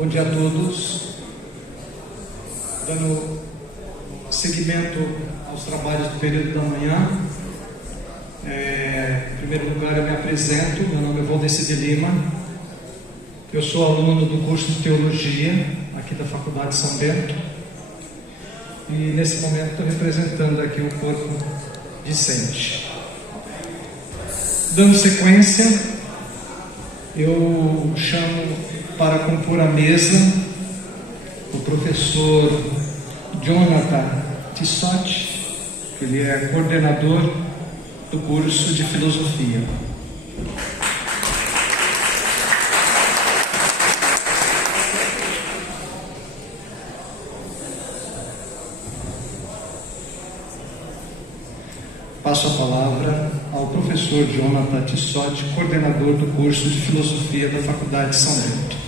Bom dia a todos. Dando seguimento aos trabalhos do período da manhã. Em primeiro lugar, eu me apresento. Meu nome é Valdeci de Lima. Eu sou aluno do curso de Teologia aqui da Faculdade de São Bento. E nesse momento estou representando aqui o corpo discente. Dando sequência, eu chamo para compor a mesa o professor Jonathan Tissotti, que ele é coordenador do curso de Filosofia. Passo a palavra ao professor Jonathan Tissotti, coordenador do curso de Filosofia da Faculdade de São Bento.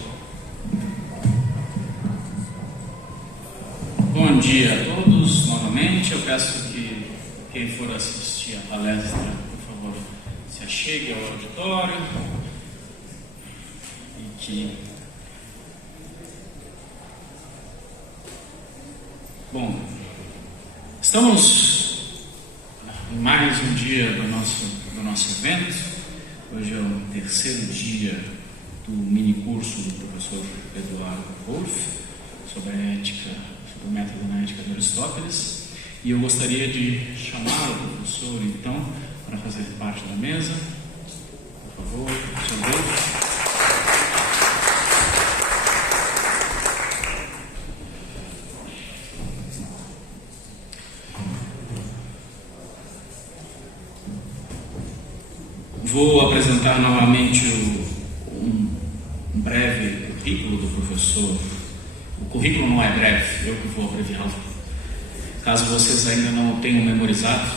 Bom dia a todos, novamente. Eu peço que quem for assistir a palestra, por favor, se achegue ao auditório e que... Bom, estamos em mais um dia do nosso evento. Hoje é o terceiro dia do mini curso do professor Eduardo Wolff sobre a ética, sobre o método na ética de Aristóteles, e eu gostaria de chamar o professor então para fazer parte da mesa. Por favor, professor Wolff. Vou apresentar novamente um breve currículo do professor. O currículo não é breve, eu que vou abreviá-lo, caso vocês ainda não o tenham memorizado.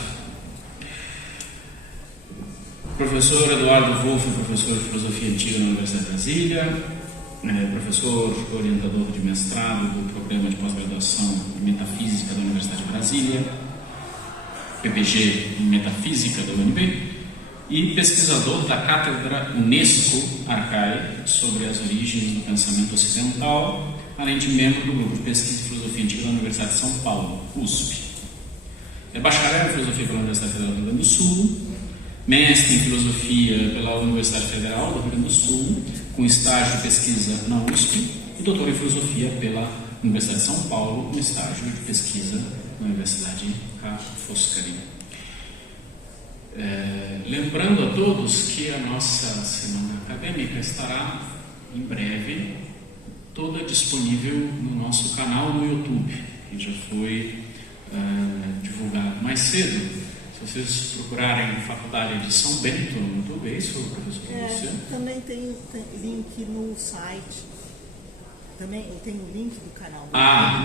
O professor Eduardo Wolff é professor de Filosofia Antiga na Universidade de Brasília, professor orientador de mestrado do Programa de Pós-Graduação em Metafísica da Universidade de Brasília, PPG em Metafísica da UNB, e pesquisador da Cátedra Unesco Arcai sobre as origens do pensamento ocidental, além de membro do Grupo de Pesquisa de Filosofia Antiga da Universidade de São Paulo, USP. É bacharel em Filosofia pela Universidade Federal do Rio Grande do Sul, mestre em Filosofia pela Universidade Federal do Rio Grande do Sul, com estágio de pesquisa na USP, e doutor em Filosofia pela Universidade de São Paulo, com estágio de pesquisa na Universidade Ca' Foscari. Lembrando a todos que a nossa semana acadêmica estará em breve toda disponível no nosso canal no YouTube, que já foi divulgado mais cedo. Se vocês procurarem Faculdade de São Bento no YouTube, é isso, professor? Também tem link no site. Também tem o link do canal.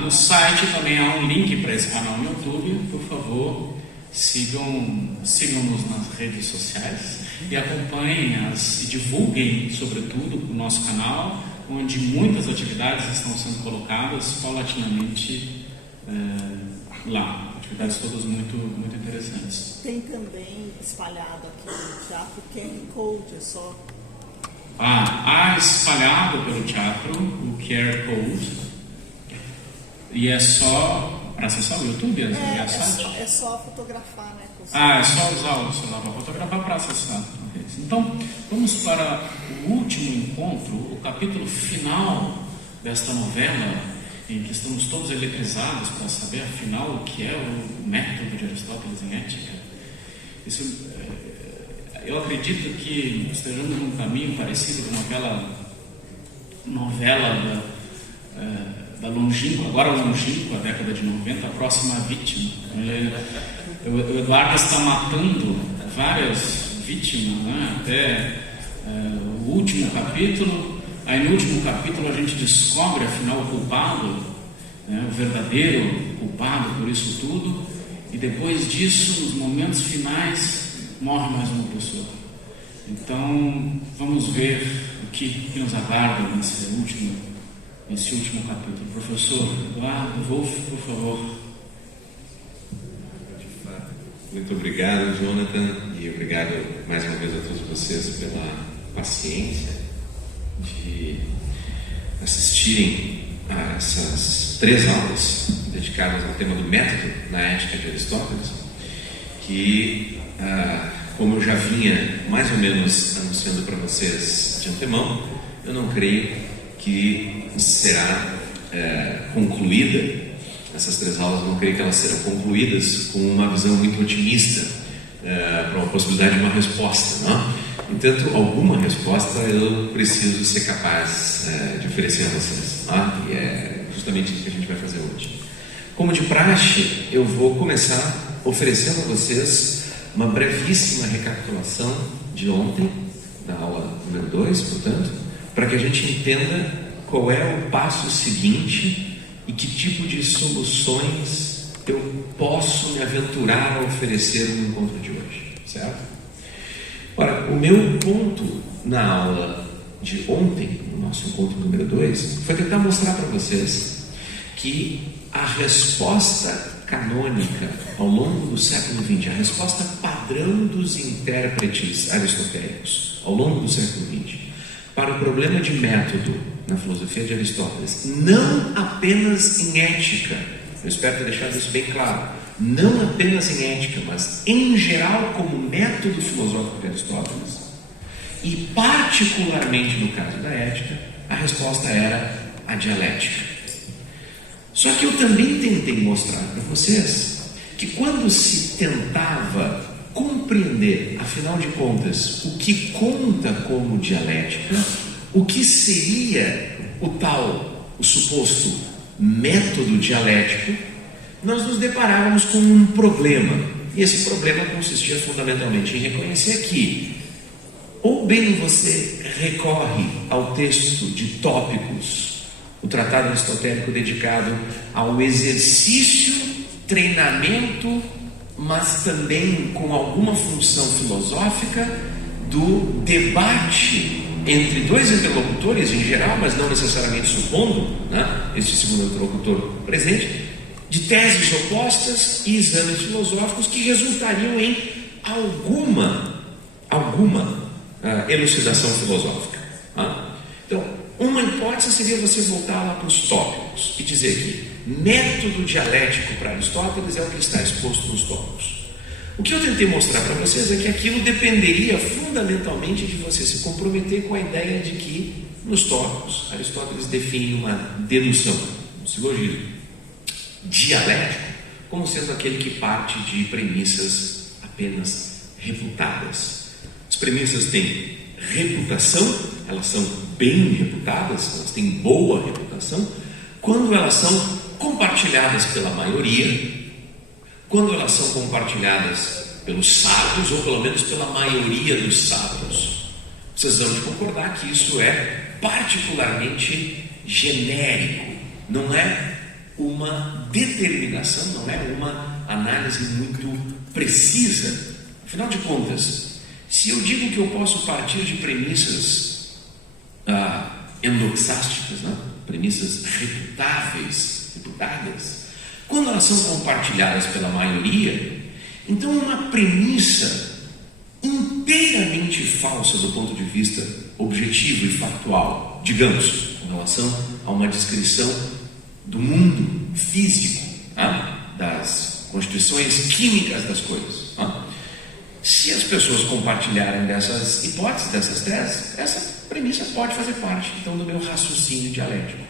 No site também há um link para esse canal no YouTube. Por favor, sigam-nos nas redes sociais e acompanhem e divulguem, sobretudo, o nosso canal, onde muitas atividades estão sendo colocadas paulatinamente lá. Atividades todas muito, muito interessantes. Tem também espalhado aqui no teatro QR Code, é só... Há espalhado pelo teatro o QR Code, e é só... Para acessar o YouTube? É só fotografar, né? É só usar o celular para fotografar para acessar. Então, vamos para o último encontro, o capítulo final desta novela, em que estamos todos eletrizados para saber, afinal, o que é o método de Aristóteles em ética. Eu acredito que estejamos num caminho parecido com aquela novela da longínqua, agora longínqua, a década de 90, a próxima vítima. O Eduardo está matando várias vítimas, né? Até o último capítulo. Aí no último capítulo a gente descobre afinal o culpado, né? O verdadeiro culpado por isso tudo, e depois disso, nos momentos finais, morre mais uma pessoa. Então vamos ver o que nos aguarda nesse último capítulo. Professor Eduardo Wolff, por favor. Muito obrigado, Jonathan, e obrigado mais uma vez a todos vocês pela paciência de assistirem a essas 3 aulas dedicadas ao tema do método na ética de Aristóteles, que, como eu já vinha mais ou menos anunciando para vocês de antemão, eu não creio que será concluída, essas 3 aulas, não creio que elas serão concluídas com uma visão muito otimista para uma possibilidade de uma resposta, não? Entanto, alguma resposta eu preciso ser capaz de oferecer a vocês, não? E é justamente isso que a gente vai fazer hoje. Como de praxe, eu vou começar oferecendo a vocês uma brevíssima recapitulação de ontem, da aula número 2, portanto, para que a gente entenda qual é o passo seguinte e que tipo de soluções eu posso me aventurar a oferecer no encontro de hoje, certo? Ora, o meu ponto na aula de ontem, no nosso encontro número 2, foi tentar mostrar para vocês que a resposta canônica ao longo do século XX, a resposta padrão dos intérpretes aristotélicos ao longo do século XX, para o problema de método na filosofia de Aristóteles, não apenas em ética, eu espero ter deixado isso bem claro, não apenas em ética, mas em geral como método filosófico de Aristóteles, e particularmente no caso da ética, a resposta era a dialética. Só que eu também tentei mostrar para vocês que quando se tentava compreender, afinal de contas, o que conta como dialética, o que seria o suposto método dialético, nós nos deparávamos com um problema. E esse problema consistia fundamentalmente em reconhecer que ou bem você recorre ao texto de Tópicos, o tratado aristotélico dedicado ao exercício, treinamento, mas também com alguma função filosófica do debate entre 2 interlocutores em geral, mas não necessariamente supondo, né, este segundo interlocutor presente, de teses opostas e exames filosóficos que resultariam em alguma elucidação filosófica. Tá? Então, uma hipótese seria você voltar lá para os Tópicos e dizer que método dialético para Aristóteles é o que está exposto nos Tópicos. O que eu tentei mostrar para vocês é que aquilo dependeria fundamentalmente de você se comprometer com a ideia de que nos Tópicos Aristóteles define uma dedução, um silogismo dialético, como sendo aquele que parte de premissas apenas reputadas. As premissas têm reputação, elas são bem reputadas, elas têm boa reputação, quando elas são compartilhadas pela maioria, quando elas são compartilhadas pelos sábios, ou pelo menos pela maioria dos sábios. Vocês vão de concordar que isso é particularmente genérico, não é uma determinação, não é uma análise muito precisa. Afinal de contas, se eu digo que eu posso partir de premissas endoxásticas, né? Premissas reputadas, quando elas são compartilhadas pela maioria, então uma premissa inteiramente falsa do ponto de vista objetivo e factual, digamos, com relação a uma descrição do mundo físico, das constituições químicas das coisas. Se as pessoas compartilharem dessas hipóteses, dessas teses, essa premissa pode fazer parte, então, do meu raciocínio dialético.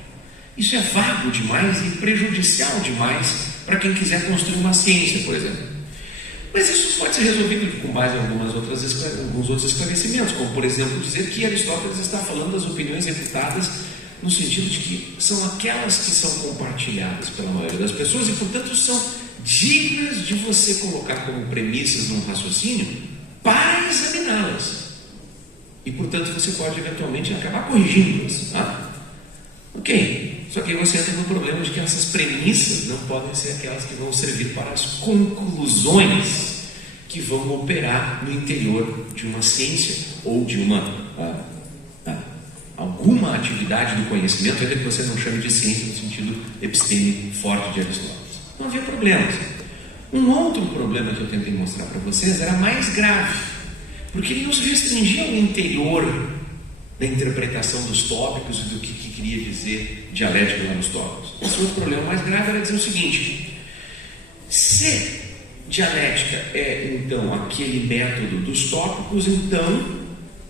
Isso é vago demais e prejudicial demais para quem quiser construir uma ciência, por exemplo. Mas isso pode ser resolvido com base em alguns outros esclarecimentos, como, por exemplo, dizer que Aristóteles está falando das opiniões reputadas no sentido de que são aquelas que são compartilhadas pela maioria das pessoas e, portanto, são dignas de você colocar como premissas num raciocínio para examiná-las. E, portanto, você pode eventualmente acabar corrigindo-as. Ok, só que aí você entra no problema de que essas premissas não podem ser aquelas que vão servir para as conclusões que vão operar no interior de uma ciência ou de alguma atividade do conhecimento, ainda que você não chame de ciência no sentido epistêmico forte de Aristóteles. Não havia problemas. Um outro problema que eu tentei mostrar para vocês era mais grave, porque ele nos restringia ao interior da interpretação dos tópicos e do que queria dizer dialética lá nos tópicos. Esse outro problema mais grave era dizer o seguinte: se dialética é então aquele método dos tópicos, então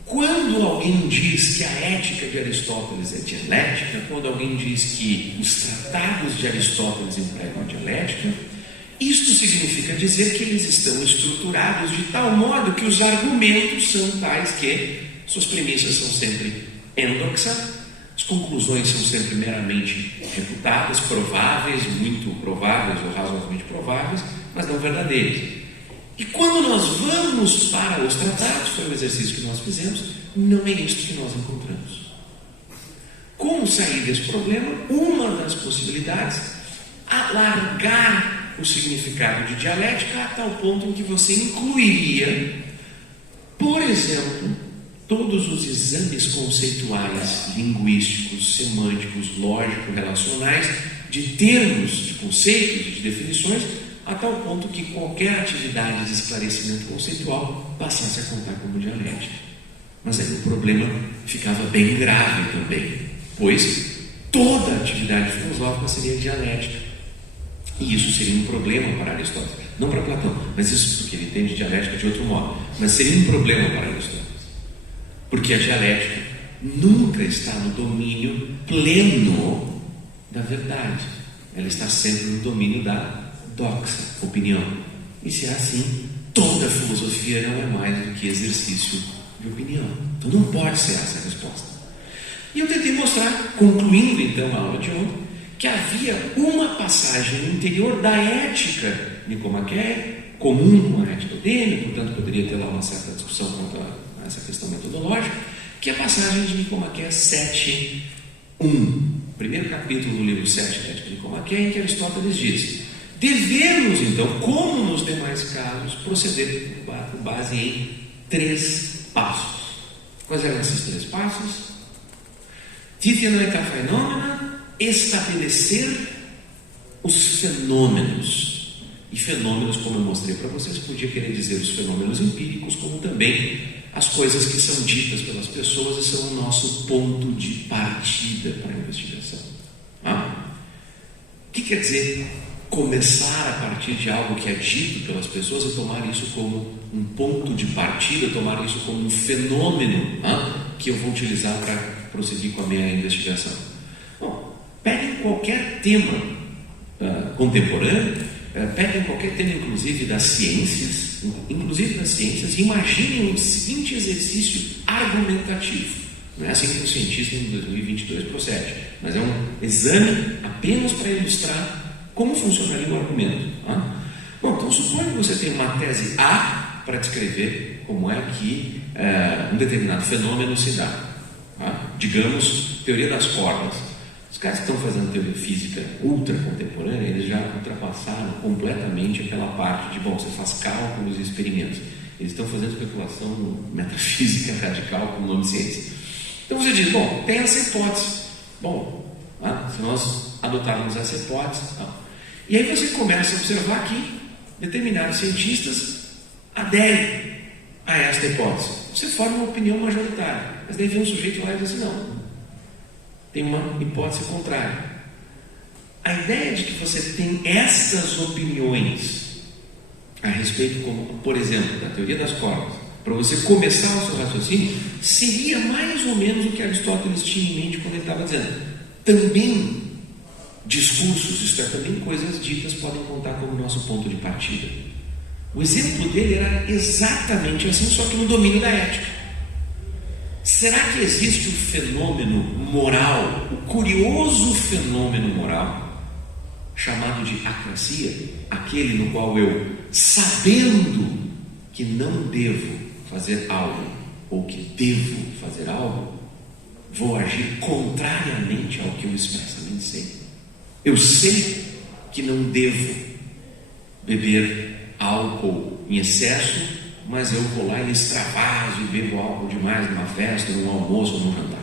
quando alguém diz que a ética de Aristóteles é dialética, quando alguém diz que os tratados de Aristóteles empregam a dialética, isto significa dizer que eles estão estruturados de tal modo que os argumentos são tais que suas premissas são sempre endoxa, as conclusões são sempre meramente refutadas, prováveis, muito prováveis ou razoavelmente prováveis, mas não verdadeiras. E quando nós vamos para os tratados, foi o exercício que nós fizemos, não é isto que nós encontramos. Como sair desse problema? Uma das possibilidades, alargar o significado de dialética a tal ponto em que você incluiria, por exemplo, todos os exames conceituais, linguísticos, semânticos, lógico-relacionais, de termos, de conceitos e de definições, a tal ponto que qualquer atividade de esclarecimento conceitual passasse a contar como dialética. Mas aí o problema ficava bem grave também, pois toda atividade filosófica seria dialética. E isso seria um problema para Aristóteles. Não para Platão, mas isso porque ele entende dialética de outro modo. Mas seria um problema para Aristóteles. Porque a dialética nunca está no domínio pleno da verdade. Ela está sempre no domínio da doxa, opinião. E se é assim, toda a filosofia não é mais do que exercício de opinião. Então não pode ser essa a resposta. E eu tentei mostrar, concluindo então a aula de ontem, que havia uma passagem no interior da ética nicomaqueia, comum com a ética eudêmica, portanto poderia ter lá uma certa discussão quanto a essa questão metodológica, que é a passagem de Nicomaqueia 7.1, primeiro capítulo do livro 7 da ética nicomaqueia, em que Aristóteles diz: devemos então, como nos demais casos, proceder com base em 3 passos. Quais eram esses 3 passos? Titianoita fenômena, estabelecer os fenômenos. E fenômenos, como eu mostrei para vocês, podia querer dizer os fenômenos empíricos, como também as coisas que são ditas pelas pessoas e são o nosso ponto de partida para a investigação. O que quer dizer começar a partir de algo que é dito pelas pessoas e tomar isso como um ponto de partida, tomar isso como um fenômeno que eu vou utilizar para prosseguir com a minha investigação? Bom, peguem qualquer tema contemporâneo, peguem qualquer tema, inclusive das ciências, e imaginem o seguinte exercício argumentativo. Não é assim que o cientista em 2022 procede, mas é um exame apenas para ilustrar como funcionaria o argumento. Bom, então suponha que você tem uma tese A para descrever como é que um determinado fenômeno se dá. Digamos, teoria das cordas. Os caras que estão fazendo teoria física ultra contemporânea, eles já ultrapassaram completamente aquela parte de, você faz cálculos e experimentos. Eles estão fazendo especulação metafísica radical com o nome de ciência. Então você diz, tem essa hipótese. Se nós adotarmos essa hipótese, e aí você começa a observar que determinados cientistas aderem a esta hipótese. Você forma uma opinião majoritária, mas daí vem um sujeito lá e diz assim, não, tem uma hipótese contrária. A ideia de que você tem estas opiniões a respeito, como, por exemplo, da teoria das cordas, para você começar o seu raciocínio, seria mais ou menos o que Aristóteles tinha em mente quando ele estava dizendo. Também discursos, isto é, também coisas ditas, podem contar como nosso ponto de partida. O exemplo dele era exatamente assim, só que no domínio da ética. Será que existe um fenômeno moral, o curioso fenômeno moral, chamado de acrasia, aquele no qual eu, sabendo que não devo fazer algo, ou que devo fazer algo, vou agir contrariamente ao que eu expressamente sei? Eu sei que não devo beber álcool em excesso, mas eu vou lá e extravaso e bebo álcool demais numa festa, num almoço ou num jantar.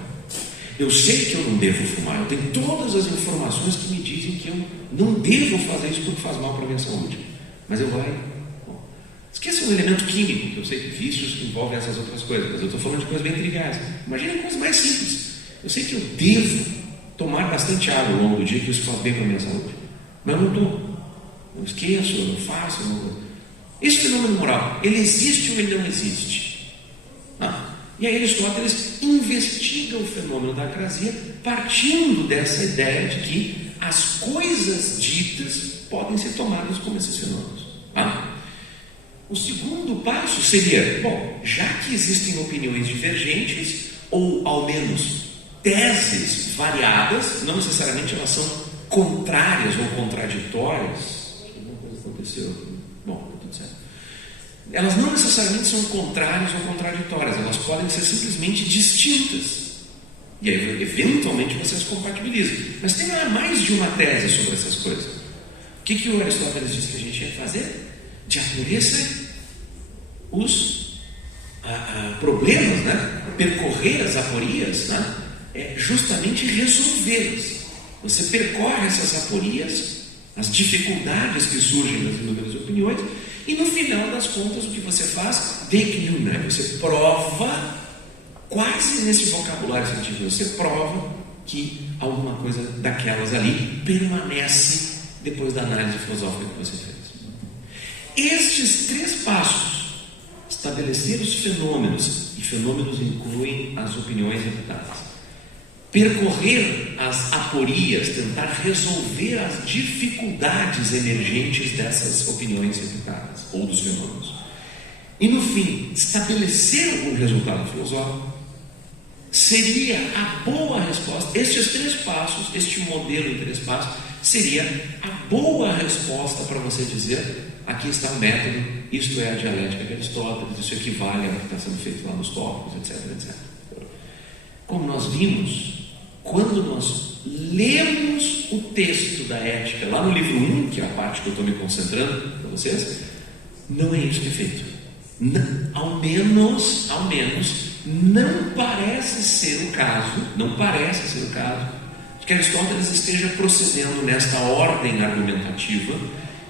Eu sei que eu não devo fumar, eu tenho todas as informações que me dizem que eu não devo fazer isso porque faz mal para a minha saúde, mas eu vou lá e... Esqueça o elemento químico, que eu sei que vícios envolvem essas outras coisas, mas eu estou falando de coisas bem triviais. Imagine coisas mais simples. Eu sei que eu devo tomar bastante água ao longo do dia, que isso faz bem para a minha saúde. Mas eu não estou. Não esqueço, eu não faço. Eu não... Esse fenômeno moral, ele existe ou ele não existe? E aí Aristóteles investiga o fenômeno da acrasia partindo dessa ideia de que as coisas ditas podem ser tomadas como esses fenômenos. O segundo passo seria, bom, já que existem opiniões divergentes, ou ao menos teses variadas, não necessariamente elas são contrárias ou contraditórias. Alguma coisa aconteceu aqui. Bom, tudo certo. Elas não necessariamente são contrárias ou contraditórias, elas podem ser simplesmente distintas. E aí, eventualmente, você as compatibiliza. Mas tem mais de uma tese sobre essas coisas. O que o Aristóteles disse que a gente ia fazer? De apurecer os problemas, né? Percorrer as aporias, né? É justamente resolvê-las. Você percorre essas aporias, as dificuldades que surgem das inúmeras opiniões, e no final das contas o que você faz? Declina, né? Você prova, quase nesse vocabulário científico, você prova que alguma coisa daquelas ali permanece depois da análise filosófica que você fez. Estes 3 passos, estabelecer os fenômenos, e fenômenos incluem as opiniões reputadas, percorrer as aporias, tentar resolver as dificuldades emergentes dessas opiniões reputadas, ou dos fenômenos, e no fim, estabelecer algum resultado filosófico, seria a boa resposta. Estes 3 passos, este modelo em 3 passos, seria a boa resposta para você dizer: aqui está o método, isto é a dialética de Aristóteles, isso equivale ao que está sendo feito lá nos tópicos, etc, etc. Como nós vimos, quando nós lemos o texto da ética, lá no livro 1, que é a parte que eu estou me concentrando para vocês, não é isso que é feito. Não, ao menos, não parece ser o caso, de que Aristóteles esteja procedendo nesta ordem argumentativa,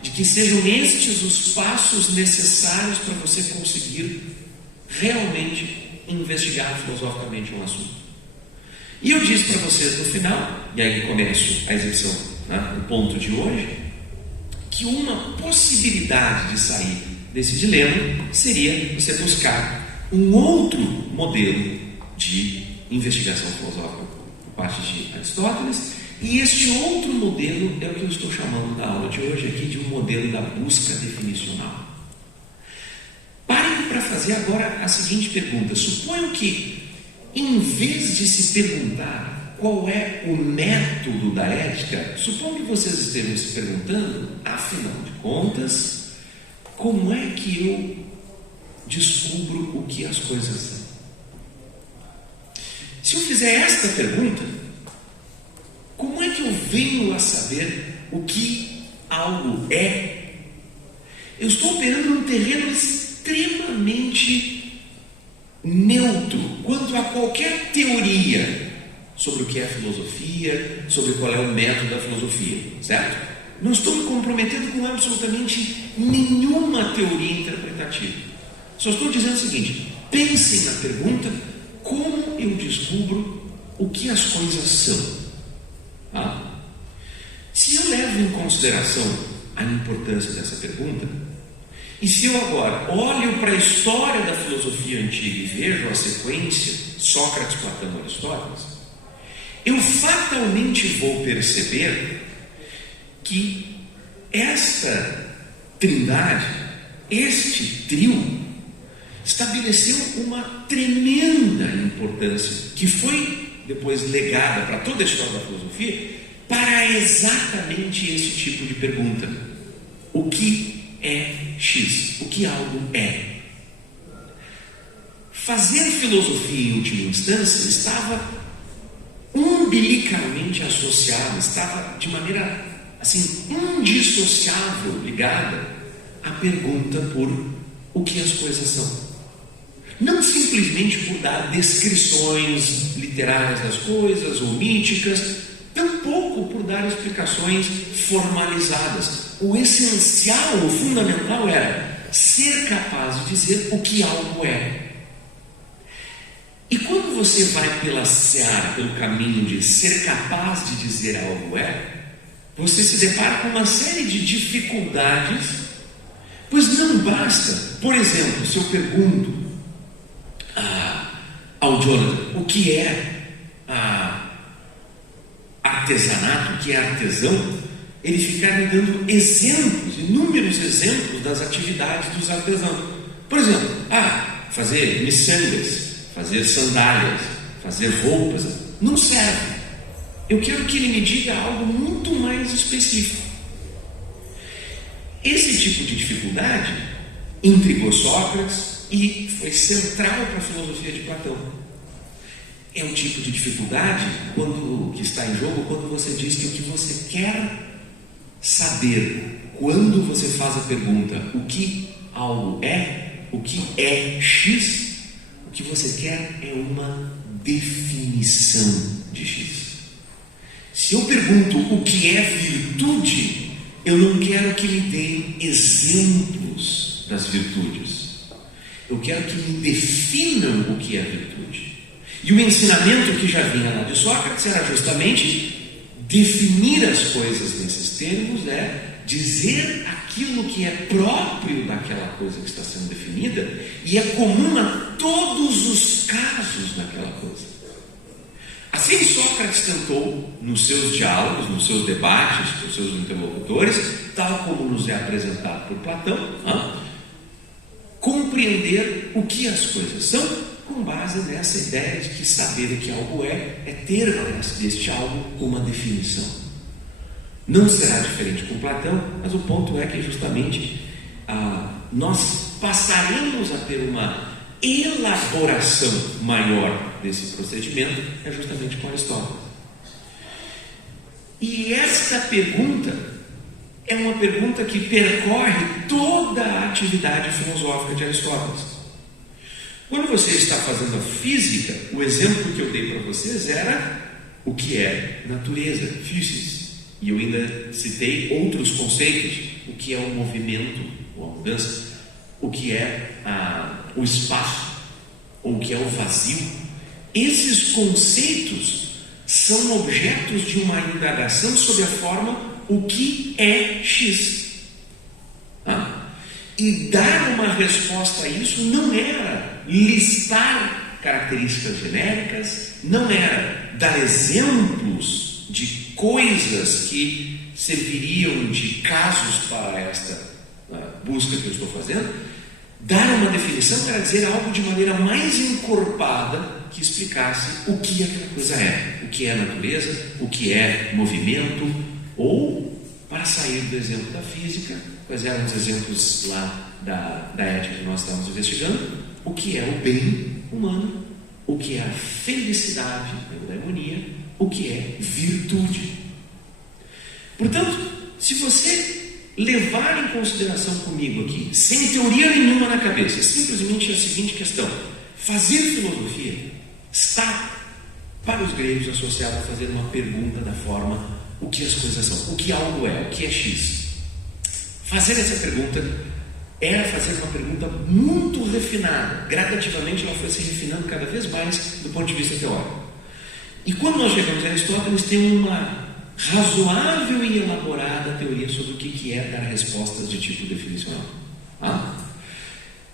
de que sejam estes os passos necessários para você conseguir realmente investigar filosoficamente um assunto. E eu disse para vocês no final, e aí começo a exibição, né, o ponto de hoje, que uma possibilidade de sair desse dilema seria você buscar um outro modelo de investigação filosófica por parte de Aristóteles. E este outro modelo é o que eu estou chamando na aula de hoje aqui de um modelo da busca definicional. Parem para fazer agora a seguinte pergunta. Suponham que, em vez de se perguntar qual é o método da ética, suponham que vocês estejam se perguntando, afinal de contas, como é que eu descubro o que as coisas são? Se eu fizer esta pergunta, como é que eu venho a saber o que algo é? Eu estou operando num terreno extremamente neutro quanto a qualquer teoria sobre o que é filosofia, sobre qual é o método da filosofia, certo? Não estou me comprometendo com absolutamente nenhuma teoria interpretativa. Só estou dizendo o seguinte: pensem na pergunta: como eu descubro o que as coisas são? Se eu levo em consideração a importância dessa pergunta, e se eu agora olho para a história da filosofia antiga e vejo a sequência Sócrates, Platão, Aristóteles, eu fatalmente vou perceber que esta trindade, este trio, estabeleceu uma tremenda importância que foi depois legada para toda a história da filosofia, para exatamente esse tipo de pergunta: o que é X? O que algo é? Fazer filosofia em última instância estava umbilicalmente associada, estava de maneira assim indissociável ligada à pergunta por o que as coisas são. Não simplesmente por dar descrições literárias das coisas ou míticas, tampouco por dar explicações formalizadas. O essencial, o fundamental era: ser capaz de dizer o que algo é. E quando você vai pela seara, pelo caminho de ser capaz de dizer algo é, você se depara com uma série de dificuldades, pois não basta. Por exemplo, se eu pergunto ao Jonathan o que é artesanato, o que é artesão, ele ficar me dando exemplos, inúmeros exemplos das atividades dos artesãos. Por exemplo, fazer miçangas, fazer sandálias, fazer roupas, não serve. Eu quero que ele me diga algo muito mais específico. Esse tipo de dificuldade intrigou Sócrates e foi central para a filosofia de Platão. É um tipo de dificuldade que está em jogo quando você diz que o que você quer saber, quando você faz a pergunta o que algo é, o que é X, o que você quer é uma definição de X. Se eu pergunto o que é virtude, eu não quero que me deem exemplos das virtudes. Eu quero que me definam o que é virtude. E o ensinamento que já vinha lá de Sócrates era justamente definir as coisas nesses termos, dizer aquilo que é próprio daquela coisa que está sendo definida e é comum a todos os casos daquela coisa. Assim Sócrates tentou, nos seus diálogos, nos seus debates com os seus interlocutores, tal como nos é apresentado por Platão, compreender o que as coisas são, com base nessa ideia de que saber o que algo é ter deste algo uma definição. Não será diferente com Platão, mas o ponto é que justamente nós passaremos a ter uma elaboração maior desse procedimento, é justamente com Aristóteles. E esta pergunta é uma pergunta que percorre toda a atividade filosófica de Aristóteles. Quando você está fazendo a física, o exemplo que eu dei para vocês era o que é natureza, physis. E eu ainda citei outros conceitos, o que é o movimento, ou a mudança, o que é o espaço, ou o que é o vazio. Esses conceitos são objetos de uma indagação sob a forma o que é X. E dar uma resposta a isso não era listar características genéricas, não era dar exemplos de coisas que serviriam de casos para esta busca que eu estou fazendo. Dar uma definição era dizer algo de maneira mais encorpada que explicasse o que aquela coisa é, o que é natureza, o que é movimento, ou, para sair do exemplo da física, quais eram os exemplos lá da ética que nós estávamos investigando, o que é o bem humano, o que é a felicidade, a eudaimonia, o que é virtude. Portanto, se você levar em consideração comigo aqui, sem teoria nenhuma na cabeça, simplesmente a seguinte questão: fazer filosofia está, para os gregos, associado a fazer uma pergunta da forma o que as coisas são, o que algo é, o que é X. Fazer essa pergunta era fazer uma pergunta muito refinada. Gradativamente ela foi se refinando cada vez mais do ponto de vista teórico. E quando nós chegamos a Aristóteles, tem uma razoável e elaborada teoria sobre o que é dar respostas de tipo definicional.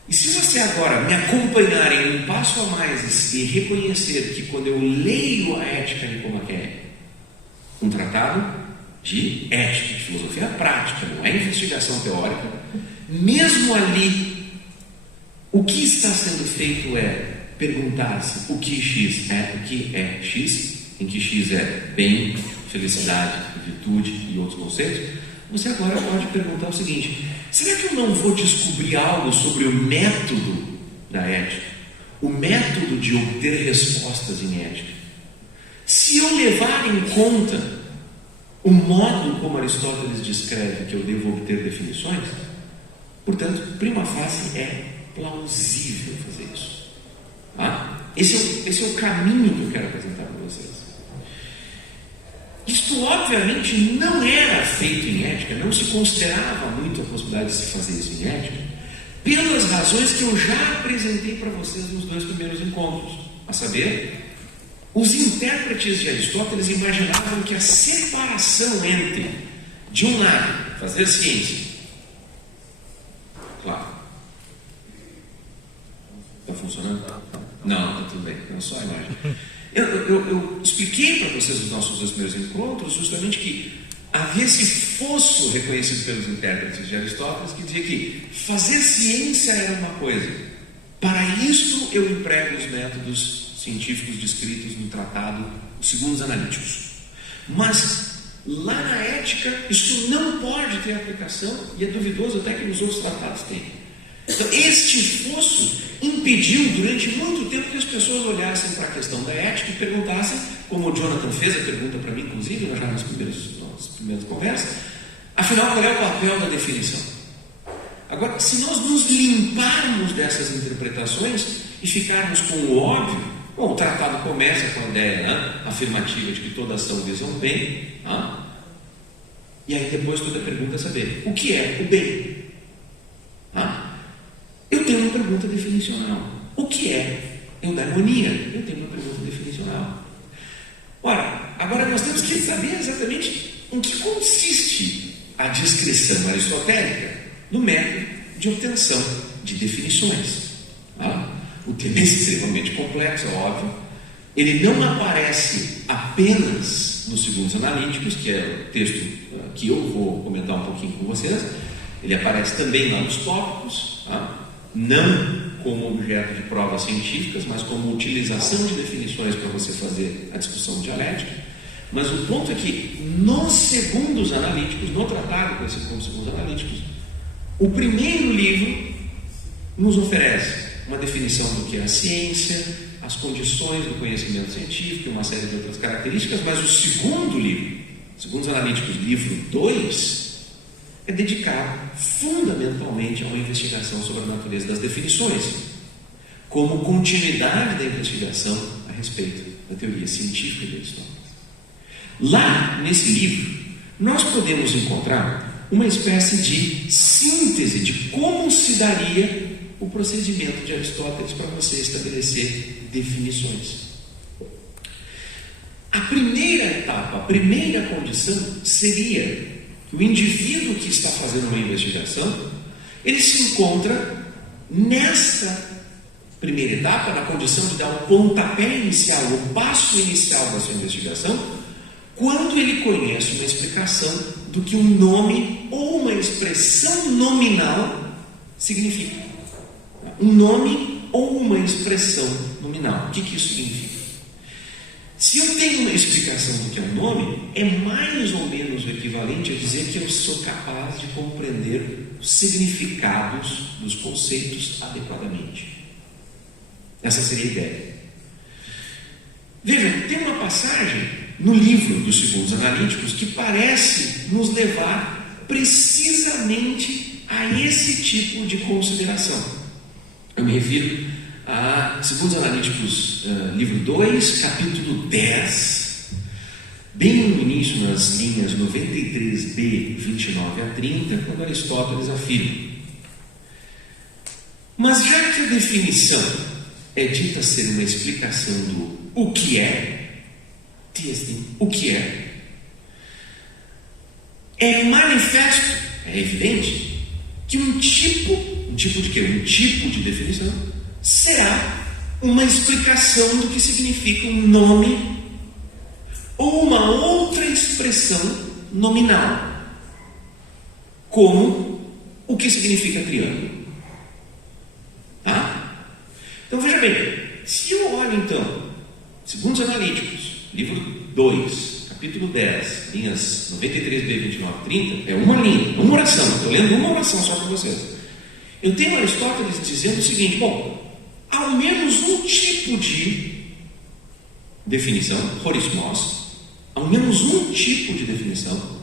E se você agora me acompanhar em um passo a mais e reconhecer que quando eu leio a Ética Nicomaquéia, um tratado de ética, de filosofia prática, não é investigação teórica, mesmo ali, o que está sendo feito é perguntar-se o que X é, o que é X, em que X é bem, felicidade, virtude e outros conceitos. Você agora pode perguntar o seguinte: será que eu não vou descobrir algo sobre o método da ética? O método de obter respostas em ética? Se eu levar em conta o modo como Aristóteles descreve que eu devo obter definições, portanto, prima facie é plausível fazer isso. Esse é o caminho que eu quero apresentar para vocês. Isto obviamente não era feito em ética, não se considerava muito a possibilidade de se fazer isso em ética, pelas razões que eu já apresentei para vocês nos 2 primeiros encontros, a saber, os intérpretes de Aristóteles imaginavam que a separação entre, de um lado, fazer ciência, claro, está funcionando? Não, está tudo bem, é só a imagem. Eu expliquei para vocês nos nossos 2 primeiros encontros justamente que havia esse fosso reconhecido pelos intérpretes de Aristóteles que dizia que fazer ciência era uma coisa. Para isto eu emprego os métodos científicos descritos no tratado Os Segundos Analíticos. Mas lá na ética isso não pode ter aplicação e é duvidoso até que nos outros tratados tenha. Então, este fosso impediu durante muito tempo que as pessoas olhassem para a questão da ética e perguntassem, como o Jonathan fez a pergunta para mim, inclusive, já nas primeiras conversas, afinal, qual é o papel da definição? Agora, se nós nos limparmos dessas interpretações e ficarmos com o óbvio, bom, o tratado começa com a ideia afirmativa de que toda ação visa um bem, e aí depois toda a pergunta é saber, o que é o bem? Eu tenho uma pergunta definicional. O que é eudaimonia? Eu tenho uma pergunta definicional. Ora, agora nós temos que saber exatamente em que consiste a descrição aristotélica no método de obtenção de definições. O tema é extremamente complexo, é óbvio. Ele não aparece apenas nos Segundos Analíticos, que é o texto que eu vou comentar um pouquinho com vocês. Ele aparece também lá nos tópicos, não como objeto de provas científicas, mas como utilização de definições para você fazer a discussão dialética. Mas o ponto é que nos Segundos Analíticos, no tratado conhecido como Segundos Analíticos, o primeiro livro nos oferece uma definição do que é a ciência, as condições do conhecimento científico e uma série de outras características, mas o segundo livro, Segundos Analíticos, livro 2, é dedicado fundamentalmente a uma investigação sobre a natureza das definições, como continuidade da investigação a respeito da teoria científica de Aristóteles. Lá, nesse livro, nós podemos encontrar uma espécie de síntese de como se daria o procedimento de Aristóteles para você estabelecer definições. A primeira etapa, a primeira condição seria que o indivíduo que está fazendo uma investigação, ele se encontra nesta primeira etapa, na condição de dar o pontapé inicial, o passo inicial da sua investigação, quando ele conhece uma explicação do que um nome ou uma expressão nominal significa. Um nome ou uma expressão nominal. O que isso significa? Se eu tenho uma explicação do que é um nome, é mais ou menos o equivalente a dizer que eu sou capaz de compreender os significados dos conceitos adequadamente. Essa seria a ideia. Veja, tem uma passagem no livro dos Segundos Analíticos que parece nos levar precisamente a esse tipo de consideração. Eu me refiro a Segundos Analíticos, livro 2, capítulo 10, bem no início, nas linhas 93b, 29 a 30, quando Aristóteles afirma: mas já que a definição é dita ser uma explicação do o que é, o que é manifesto, é evidente, que um tipo de quê? Um tipo de definição será uma explicação do que significa um nome ou uma outra expressão nominal, como o que significa triângulo. Então veja bem, se eu olho então, Segundos Analíticos, livro 2, capítulo 10, linhas 93b, 29 a 30, é uma linha, uma oração, estou lendo uma oração só para vocês. Eu tenho Aristóteles dizendo o seguinte: bom, ao menos um tipo de definição, horismos, ao menos um tipo de definição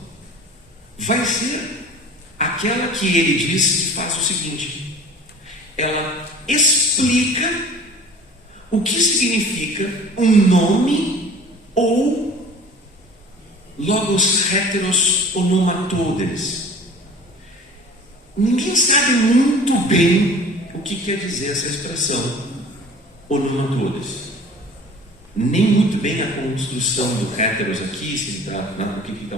vai ser aquela que ele diz que faz o seguinte: ela explica o que significa um nome ou logos heteros onomatodes. ninguém sabe muito bem o que quer dizer essa expressão onomatodes. Nem muito bem a construção do heteros aqui, se ele está, o que está,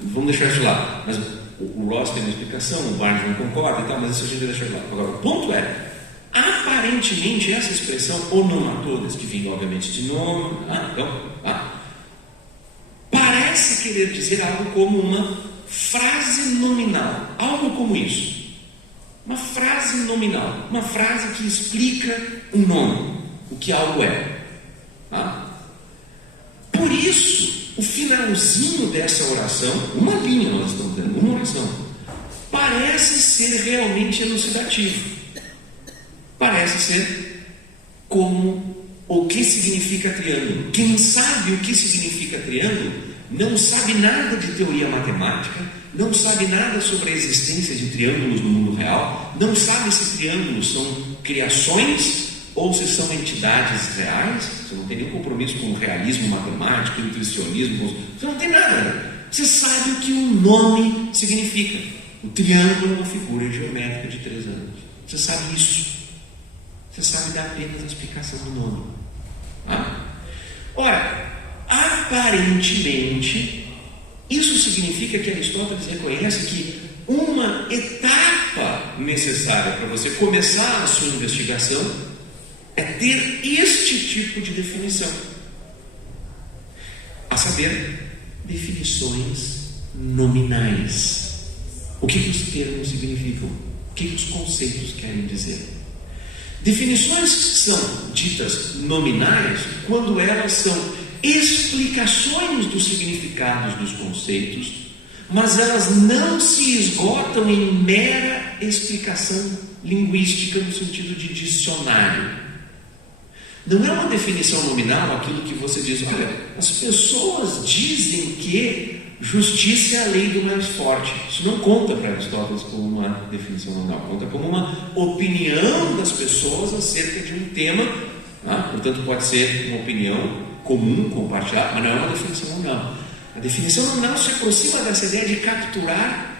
vamos deixar isso lá. Mas o Ross tem uma explicação, o Barnes não concorda e tal, mas isso a gente vai deixar lá. Agora, o ponto é, aparentemente essa expressão onomatodes, que vem obviamente de nome, parece querer dizer algo como uma frase nominal, algo como isso. Uma frase nominal, uma frase que explica um nome, o que algo é. Por isso, o finalzinho dessa oração, uma linha nós estamos dando, uma oração, parece ser realmente elucidativo. Parece ser como o que significa triângulo. Quem sabe o que significa triângulo não sabe nada de teoria matemática, não sabe nada sobre a existência de triângulos no mundo real, não sabe se triângulos são criações ou se são entidades reais. Você não tem nenhum compromisso com o realismo matemático, o intuicionismo, você não tem nada. Você sabe o que um nome significa. O triângulo é uma figura geométrica de 3 ângulos. Você sabe isso. Você sabe dar apenas a explicação do nome. Ora, aparentemente, isso significa que Aristóteles reconhece que uma etapa necessária para você começar a sua investigação é ter este tipo de definição, a saber, definições nominais. O que os termos significam? O que os conceitos querem dizer? Definições são ditas nominais quando elas são explicações dos significados dos conceitos, mas elas não se esgotam em mera explicação linguística no sentido de dicionário. Não é uma definição nominal aquilo que você diz, olha, as pessoas dizem que justiça é a lei do mais forte. Isso não conta para Aristóteles como uma definição nominal, conta como uma opinião das pessoas acerca de um tema, portanto pode ser uma opinião comum, compartilhada, mas não é uma definição nominal. A definição nominal se aproxima dessa ideia de capturar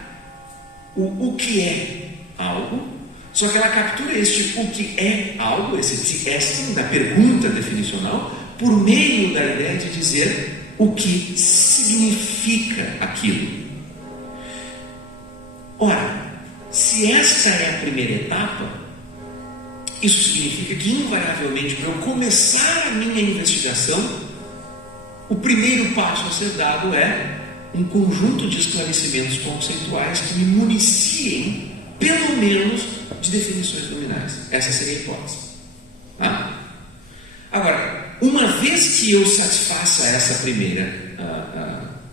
o que é algo, só que ela captura este o que é algo, esse testing da pergunta definicional, por meio da ideia de dizer o que significa aquilo. Ora, se esta é a primeira etapa, isso significa que invariavelmente para eu começar a minha investigação, o primeiro passo a ser dado é um conjunto de esclarecimentos conceituais que me municiem, pelo menos, de definições nominais. Essa seria a hipótese. Agora, uma vez que eu satisfaça essa primeira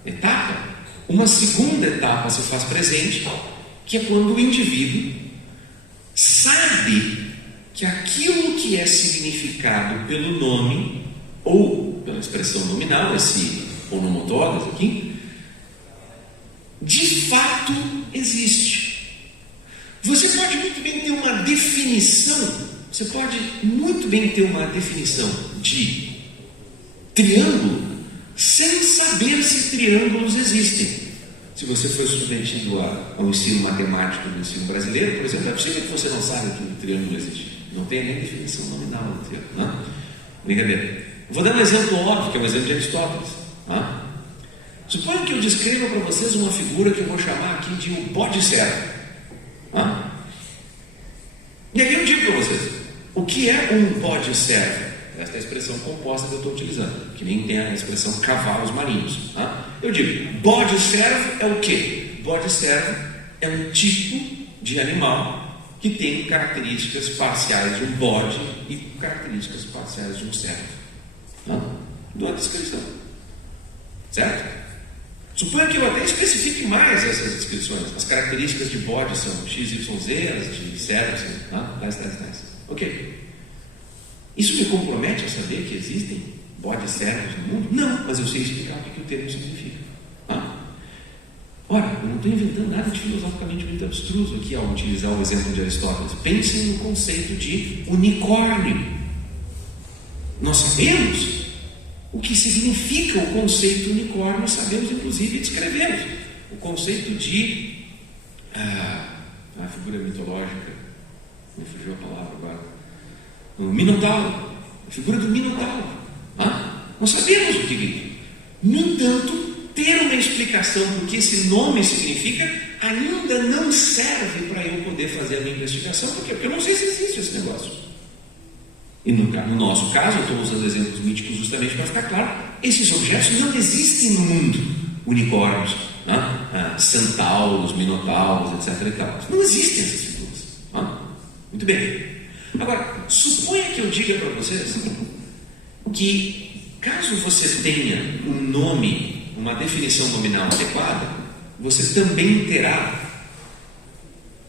etapa, uma segunda etapa se faz presente, que é quando o indivíduo sabe que aquilo que é significado pelo nome ou pela expressão nominal, esse onomatodes aqui, de fato existe. Você pode muito bem ter uma definição, de triângulo sem saber se triângulos existem. Se você for submetido ao ensino matemático do ensino brasileiro, por exemplo, é possível que você não saiba que um triângulo existe. Não tem nem definição nominal do triângulo. Não? Brincadeira. Vou dar um exemplo óbvio, que é um exemplo de Aristóteles. Suponha que eu descreva para vocês uma figura que eu vou chamar aqui de um bode servo. E aí eu digo para vocês, o que é um bode servo? Esta é a expressão composta que eu estou utilizando, que nem tem a expressão cavalos marinhos. Eu digo, bode servo é o quê? Bode servo é um tipo de animal que tem características parciais de um bode e características parciais de um servo. Dou a descrição. Certo? Suponha que eu até especifique mais essas descrições. As características de bode são x, y, z, as de servo são tais. Ok. Isso me compromete a saber que existem bodes servos no mundo? Não, mas eu sei explicar o que o termo significa. Ora, eu não estou inventando nada de filosoficamente muito abstruso aqui ao utilizar o exemplo de Aristóteles. Pensem no conceito de unicórnio. Nós sabemos o que significa o conceito unicórnio, sabemos inclusive descrevemos. O conceito de a figura mitológica, me fugiu a palavra agora, o Minotauro, a figura do Minotauro. Não sabemos o que é isso. No entanto, ter uma explicação do que esse nome significa ainda não serve para eu poder fazer a minha investigação. Por quê? Porque eu não sei se existe esse negócio. E no nosso caso, eu estou usando exemplos míticos justamente para ficar claro, esses objetos não existem no mundo. Unicórnios, centauros, minotauros, etc. e tal. Não existem essas figuras. Muito bem. Agora, suponha que eu diga para vocês que, caso você tenha um nome, uma definição nominal adequada, você também terá,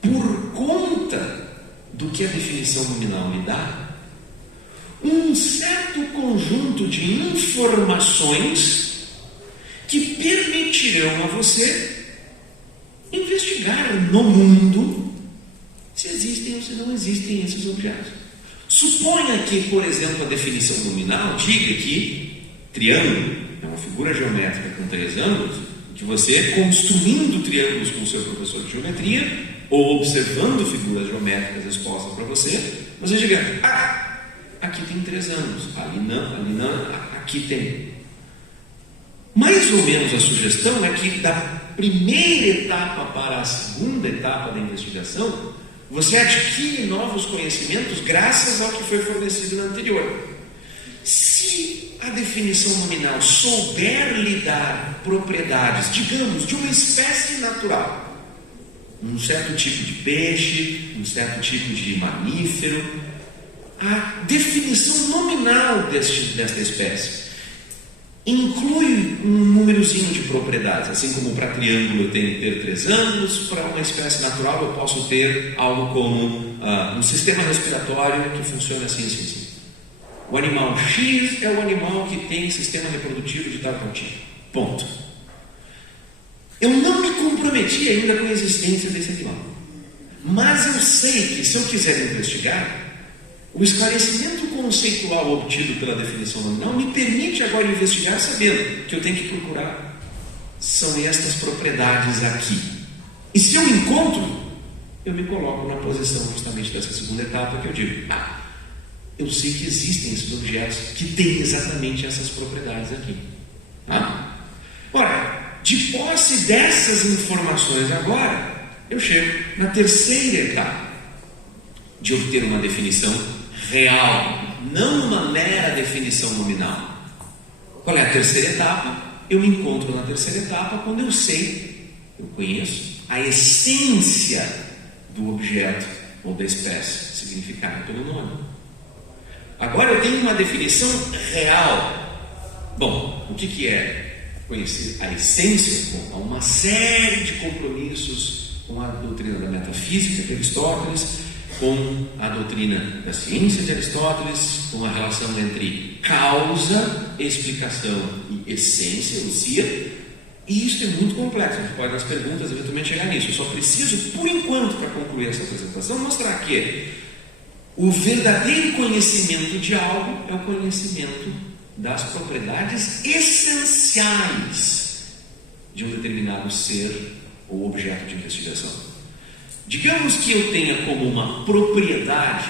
por conta do que a definição nominal lhe dá, um certo conjunto de informações que permitirão a você investigar no mundo se existem ou se não existem esses objetos. Suponha que, por exemplo, a definição nominal diga que triângulo é uma figura geométrica com 3 ângulos, que você, construindo triângulos com o seu professor de geometria, ou observando figuras geométricas expostas para você, você diga, aqui tem 3 ângulos, ali não, aqui tem. Mais ou menos a sugestão é que da primeira etapa para a segunda etapa da investigação, você adquire novos conhecimentos graças ao que foi fornecido na anterior. Se a definição nominal souber lhe dar propriedades, digamos, de uma espécie natural, um certo tipo de peixe, um certo tipo de mamífero, a definição nominal desta espécie inclui um númerozinho de propriedades, assim como para triângulo eu tenho que ter 3 ângulos, para uma espécie natural eu posso ter algo como um sistema respiratório que funciona assim. O animal X é o animal que tem sistema reprodutivo de tal tipo. Ponto. Eu não me comprometi ainda com a existência desse animal, mas eu sei que se eu quiser investigar, o esclarecimento conceitual obtido pela definição nominal me permite agora investigar sabendo que eu tenho que procurar são estas propriedades aqui. E se eu encontro, eu me coloco na posição justamente dessa segunda etapa que eu digo, eu sei que existem esses objetos que têm exatamente essas propriedades aqui. Ora, de posse dessas informações agora, eu chego na terceira etapa de obter uma definição real, não uma mera definição nominal. Qual é a terceira etapa? Eu me encontro na terceira etapa quando eu sei, eu conheço a essência do objeto ou da espécie, significada pelo nome. Agora eu tenho uma definição real. Bom, o que é conhecer a essência? Bom, há uma série de compromissos com a doutrina da metafísica de Aristóteles, com a doutrina da ciência de Aristóteles, com a relação entre causa, explicação e essência, e isso é muito complexo. A gente pode nas perguntas eventualmente chegar nisso. Eu só preciso, por enquanto, para concluir essa apresentação, mostrar que o verdadeiro conhecimento de algo é o conhecimento das propriedades essenciais de um determinado ser ou objeto de investigação. Digamos que eu tenha como uma propriedade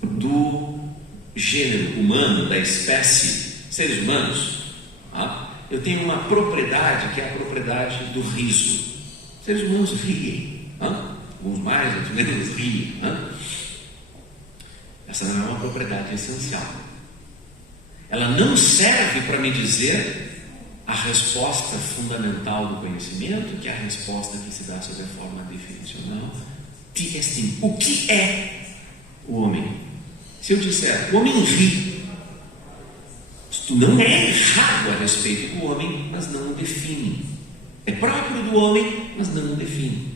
do gênero humano, da espécie seres humanos, eu tenho uma propriedade que é a propriedade do riso. Seres humanos riem, alguns mais, outros menos riem. Essa não é uma propriedade essencial. Ela não serve para me dizer a resposta fundamental do conhecimento, que é a resposta que se dá sob a forma definicional. O que é o homem? Se eu disser, o homem ri, isto não é errado a respeito do homem, mas não o define. É próprio do homem, mas não o define.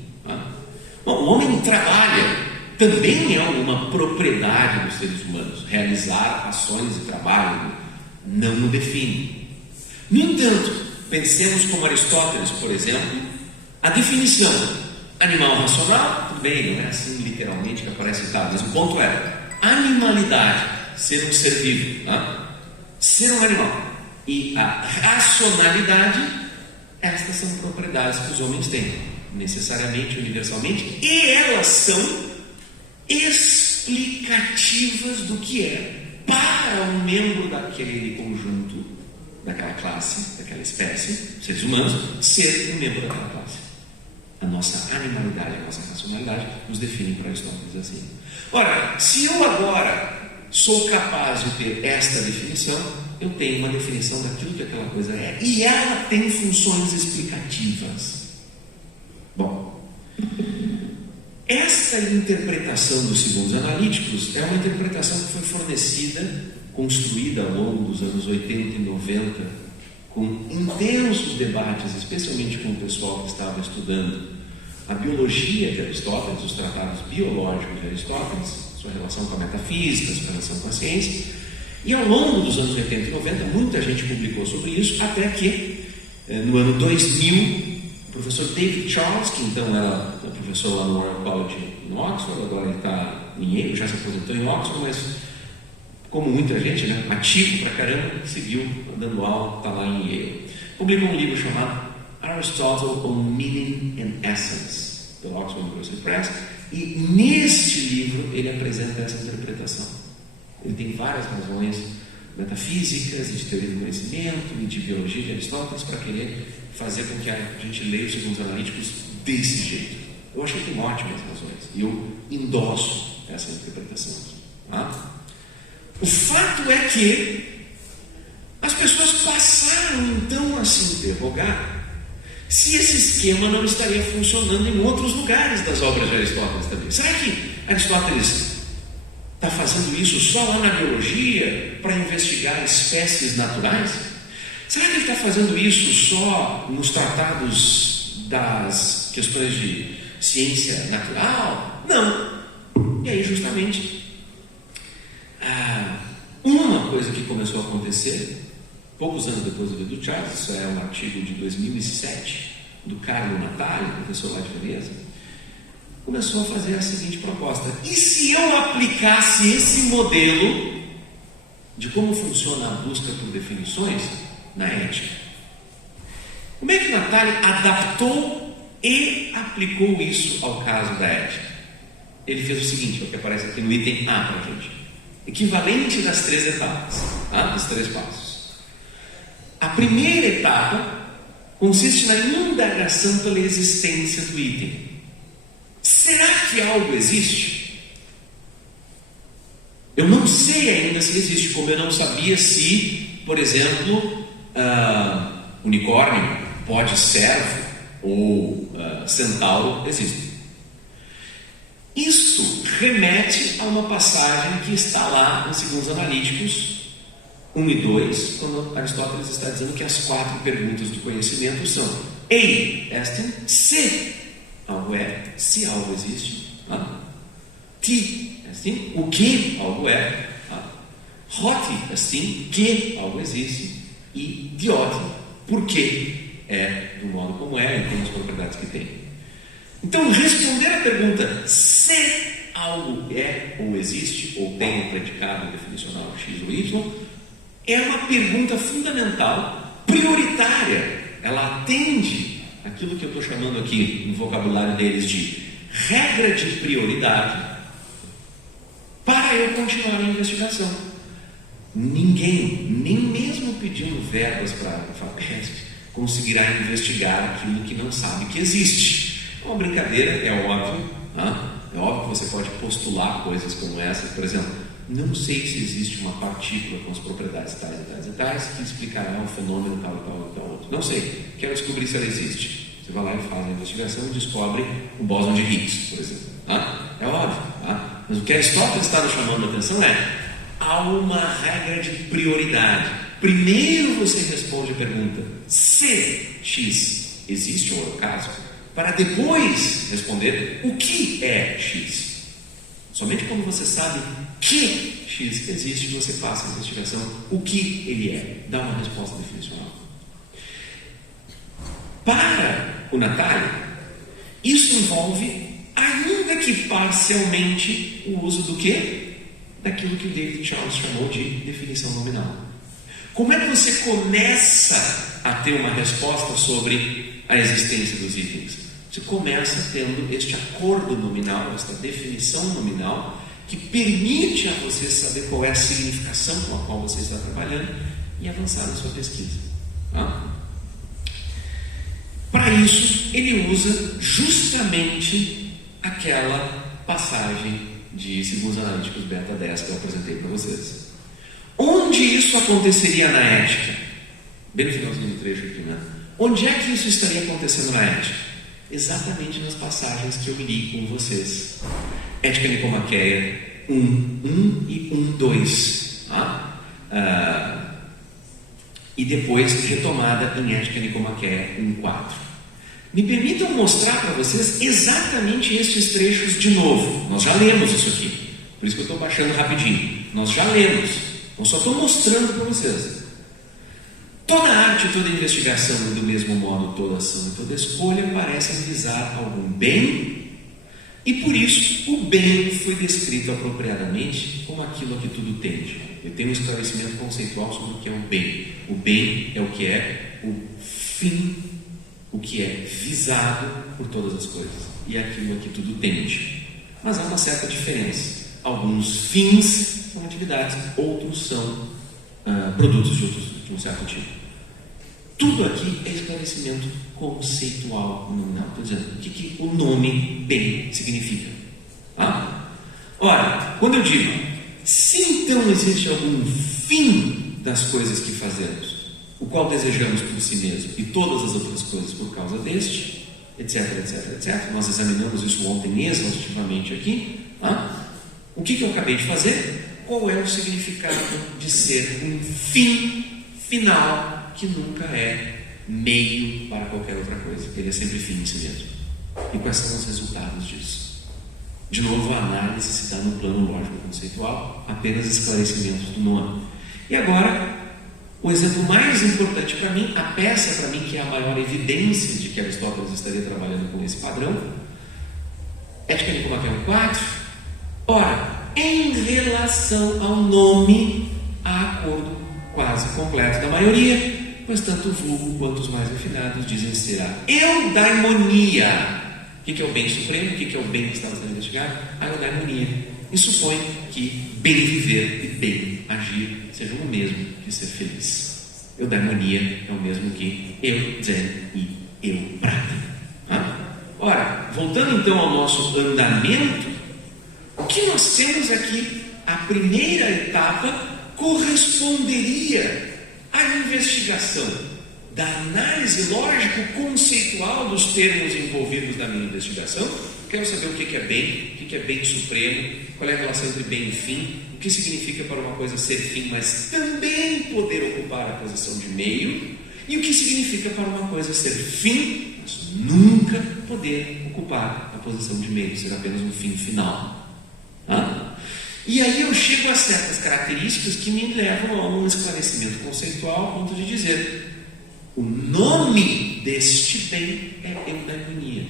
Bom, o homem trabalha, também é uma propriedade dos seres humanos. Realizar ações de trabalho não o define. No entanto, pensemos como Aristóteles, por exemplo, a definição animal racional, tudo bem, não é assim literalmente que aparece e tal, mas o ponto é animalidade, ser um ser vivo, ser um animal, e a racionalidade, estas são propriedades que os homens têm. necessariamente, universalmente, e elas são explicativas do que é para um membro daquele conjunto, daquela classe, daquela espécie, seres humanos, ser um membro daquela classe. A nossa animalidade, a nossa racionalidade nos define para Aristóteles assim. Ora, se eu agora sou capaz de ter esta definição, eu tenho uma definição daquilo que aquela coisa é, e ela tem funções explicativas. Bom, esta interpretação dos segundos analíticos é uma interpretação que foi fornecida, construída ao longo dos anos 80 e 90, com intensos debates, especialmente com o pessoal que estava estudando a biologia de Aristóteles, os tratados biológicos de Aristóteles, sua relação com a metafísica, sua relação com a ciência. E ao longo dos anos 80 e 90, muita gente publicou sobre isso, até que, no ano 2000, o professor David Charles, que então era professor lá no Royal College em Oxford, agora ele está em Yale, já se aposentou em Oxford, mas como muita gente, né, ativo pra caramba, seguiu dando aula, está lá em Yale. Publicou um livro chamado Aristotle on Meaning and Essence, pela Oxford University Press, e neste livro ele apresenta essa interpretação. Ele tem várias razões metafísicas, e de teoria do conhecimento, e de biologia de Aristóteles, para querer fazer com que a gente leia os segundos analíticos desse jeito. Eu acho que tem ótimas razões, e eu endosso essa interpretação. Tá? O fato é que as pessoas passaram então a se interrogar se esse esquema não estaria funcionando em outros lugares das obras de Aristóteles também. Será que Aristóteles está fazendo isso só lá na biologia para investigar espécies naturais? Será que ele está fazendo isso só nos tratados das questões de ciência natural? Não. E aí justamente uma coisa que começou a acontecer poucos anos depois do livro do Charles, isso é um artigo de 2007 do Carlo Natali, professor lá de Veneza, começou a fazer a seguinte proposta: e se eu aplicasse esse modelo de como funciona a busca por definições na ética? Como é que Natali adaptou e aplicou isso ao caso da ética? Ele fez o seguinte, é o que aparece aqui no item A para a gente: equivalente das 3 etapas, tá? Dos 3 passos. A primeira etapa consiste na indagação pela existência do item. Será que algo existe? Eu não sei ainda se existe, como eu não sabia se, por exemplo, unicórnio, pó de servo ou centauro existem. Isso remete a uma passagem que está lá nos Segundos Analíticos 1 e 2, quando Aristóteles está dizendo que as 4 perguntas do conhecimento são: ei, estem, se algo é, se algo existe, ti, estem, o que algo é, hoti, estem, que algo existe, e dioti, por que é do modo como é e tem as propriedades que tem. Então, responder a pergunta se algo é ou existe, ou tem um predicado definicional X ou Y, é uma pergunta fundamental, prioritária. Ela atende aquilo que eu estou chamando aqui no vocabulário deles de regra de prioridade para eu continuar a investigação. Ninguém, nem mesmo pedindo verbas para a FAPESP, conseguirá investigar aquilo que não sabe que existe. É uma brincadeira, é óbvio. É óbvio que você pode postular coisas como essa. Por exemplo, não sei se existe uma partícula com as propriedades tais e tais e tais que explicará um fenômeno tal e tal e tal outro. Não sei, quero descobrir se ela existe. Você vai lá e faz a investigação e descobre o bóson de Higgs, por exemplo. É óbvio. Mas o que Aristóteles está nos chamando a atenção é: há uma regra de prioridade. Primeiro você responde a pergunta se X existe ou é o caso, para depois responder o que é X. Somente quando você sabe que X existe, você passa a investigação o que ele é, dá uma resposta definicional. Para o Natali, isso envolve, ainda que parcialmente, o uso do quê? Daquilo que o David Charles chamou de definição nominal. Como é que você começa a ter uma resposta sobre a existência dos itens? Você começa tendo este acordo nominal, esta definição nominal, que permite a você saber qual é a significação com a qual você está trabalhando e avançar na sua pesquisa. Tá? Para isso, ele usa justamente aquela passagem de Sistemas Analíticos Beta 10 que eu apresentei para vocês. Onde isso aconteceria na ética? Bem no finalzinho do trecho aqui, né? Onde é que isso estaria acontecendo na ética? Exatamente nas passagens que eu li com vocês. Ética Nicomaqueia 1.1 e 1.2. Tá? E depois retomada em Ética Nicomaqueia 1.4. Me permitam mostrar para vocês exatamente estes trechos de novo. Nós já lemos isso aqui, por isso que eu estou baixando rapidinho. Nós já lemos, eu só estou mostrando para vocês. Toda arte, toda investigação, e do mesmo modo toda ação e toda escolha parecem visar algum bem, e por isso o bem foi descrito apropriadamente como aquilo a que tudo tende. Eu tenho um esclarecimento conceitual sobre o que é o bem. O bem é o que é o fim, o que é visado por todas as coisas, e é aquilo a que tudo tende. Mas há uma certa diferença. Alguns fins são atividades, outros são produtos de um certo tipo. Tudo aqui é esclarecimento conceitual nominal. Estou dizendo, o que o nome bem significa? Ora, quando eu digo, se então existe algum fim das coisas que fazemos, o qual desejamos por si mesmo, e todas as outras coisas por causa deste, etc, etc, etc. Nós examinamos isso ontem exaustivamente aqui. O que eu acabei de fazer? Qual é o significado de ser um fim final que nunca é meio para qualquer outra coisa? Ele é sempre fim em si mesmo. E quais são os resultados disso? De novo, a análise se dá no plano lógico-conceitual, apenas esclarecimentos do nome. E agora, o exemplo mais importante para mim, a peça para mim que é a maior evidência de que Aristóteles estaria trabalhando com esse padrão, Ética Nicomaqueia 4. Ora, em relação ao nome, há acordo quase completo da maioria, pois tanto o vulgo quanto os mais refinados dizem ser a eudaimonia. O que é o bem supremo? O que é o bem que está sendo investigado? A eudaimonia. E supõe que bem viver e bem agir sejam o mesmo que ser feliz. Eudaimonia é o mesmo que eu zen e eu prata. Ora, voltando então ao nosso andamento, o que nós temos aqui, a primeira etapa corresponderia à investigação da análise lógico-conceitual dos termos envolvidos na minha investigação. Quero saber o que é bem, o que é bem supremo, qual é a relação entre bem e fim, o que significa para uma coisa ser fim, mas também poder ocupar a posição de meio, e o que significa para uma coisa ser fim, mas nunca poder ocupar a posição de meio, ser apenas um fim final. E aí eu chego a certas características que me levam a um esclarecimento conceitual a ponto de dizer: o nome deste bem é eudaimonia.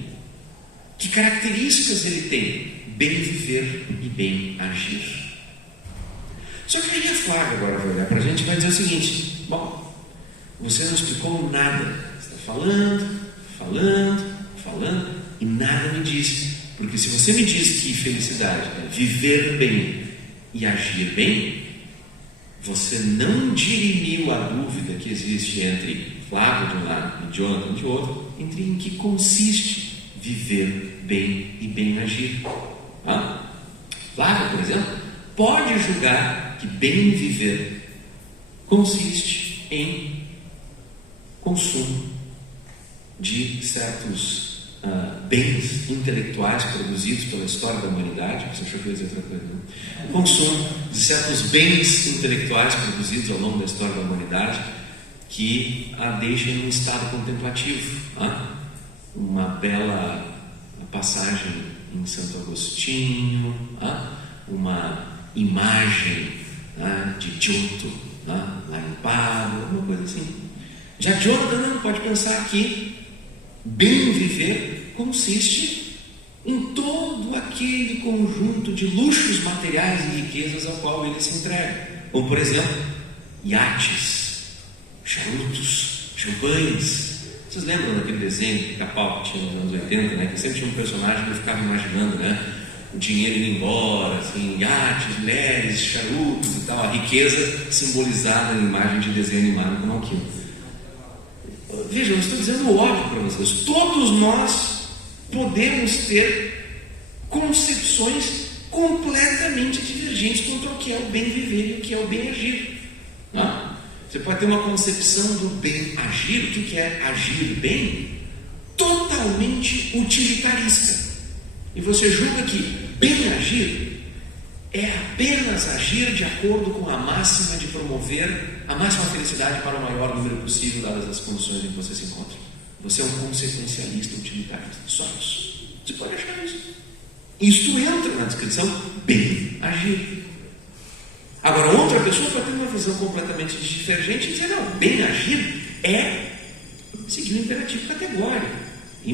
Que características ele tem? Bem viver e bem agir. Só que aí a Flávia agora vai olhar para a gente e vai dizer o seguinte: bom, você não explicou nada. Você está falando e nada me disse. Porque se você me diz que felicidade é viver bem e agir bem, você não dirimiu a dúvida que existe entre Flávio de um lado e Jonathan de outro, entre em que consiste viver bem e bem agir. Flávio, por exemplo, pode julgar que bem viver consiste em consumo de certos bens intelectuais produzidos pela história da humanidade. Você achou que eu ia dizer outra coisa, não? O consumo de certos bens intelectuais produzidos ao longo da história da humanidade que a deixam em um estado contemplativo. Uma bela passagem em Santo Agostinho, uma imagem de Giotto lá em Pádua, alguma coisa assim. Já Giotto não pode pensar que bem viver consiste em todo aquele conjunto de luxos materiais e riquezas ao qual ele se entrega, como por exemplo iates, charutos, champanhes, Vocês lembram daquele desenho de Pica-Pau que tinha nos anos 80, né? Que sempre tinha um personagem que eu ficava imaginando, né? O dinheiro indo embora, assim, iates, mulheres, charutos e tal, a riqueza simbolizada na imagem de desenho animado como aquilo. Vejam, eu estou dizendo o óbvio para vocês. Todos nós podemos ter concepções completamente divergentes quanto ao que é o bem viver e o que é o bem agir. Não? Você pode ter uma concepção do bem agir, o que é agir bem, totalmente utilitarista. E você julga que bem agir é apenas agir de acordo com a máxima de promover a máxima felicidade para o maior número possível, dadas as condições em que você se encontra. Você é um consequencialista utilitarista. Só isso. Você pode achar isso. Isto entra na descrição bem agir. Agora, outra pessoa pode ter uma visão completamente divergente e dizer, não, bem agir é seguir o imperativo categórico e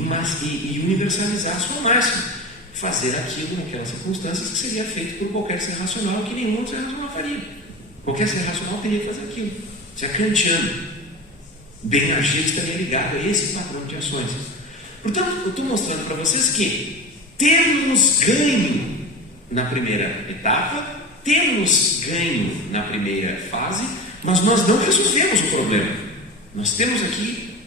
universalizar a sua máxima. Fazer aquilo naquelas circunstâncias que seria feito por qualquer ser racional que nenhum outro ser racional faria. Qualquer ser racional teria que fazer aquilo. Isso é kantiano. Bem agir estaria ligado a esse padrão de ações. Portanto, eu estou mostrando para vocês que temos ganho na primeira etapa, temos ganho na primeira fase, mas nós não resolvemos o problema. Nós temos aqui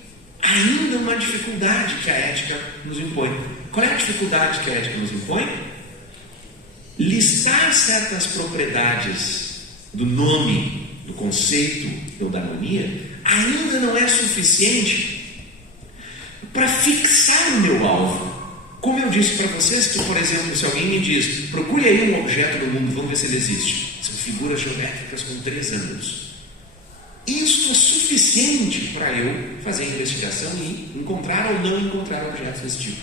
ainda uma dificuldade que a ética nos impõe. Qual é a dificuldade que a ética nos impõe? Listar certas propriedades do nome, do conceito eudaimonia, ainda não é suficiente para fixar o meu alvo. Como eu disse para vocês que, por exemplo, se alguém me diz, procure aí um objeto no mundo, vamos ver se ele existe. São figuras geométricas com 3 ângulos. Isso é suficiente para eu fazer a investigação e encontrar ou não encontrar objetos desse tipo.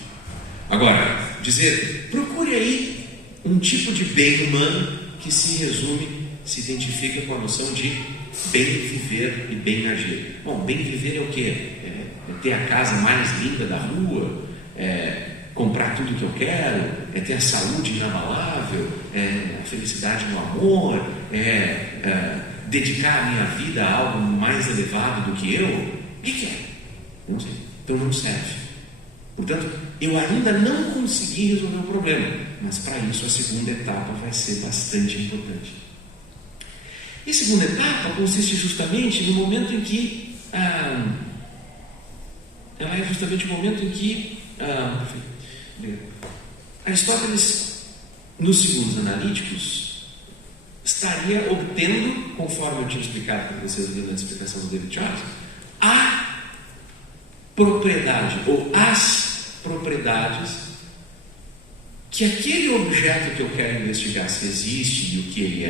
Agora, dizer, procure aí um tipo de bem humano que se resume, se identifica com a noção de bem viver e bem agir. Bom, bem viver é o quê? É ter a casa mais linda da rua, comprar tudo que eu quero, é ter a saúde inabalável, a felicidade no amor, dedicar a minha vida a algo mais elevado do que eu. O que é? Não sei. Então não serve. Portanto, eu ainda não consegui resolver o problema, mas para isso a segunda etapa vai ser bastante importante. E a segunda etapa consiste justamente no momento em que ela é justamente o momento em que Aristóteles, nos segundos analíticos, estaria obtendo, conforme eu tinha explicado para vocês na explicação do David Charles, a propriedade ou as propriedades que aquele objeto que eu quero investigar se existe e o que ele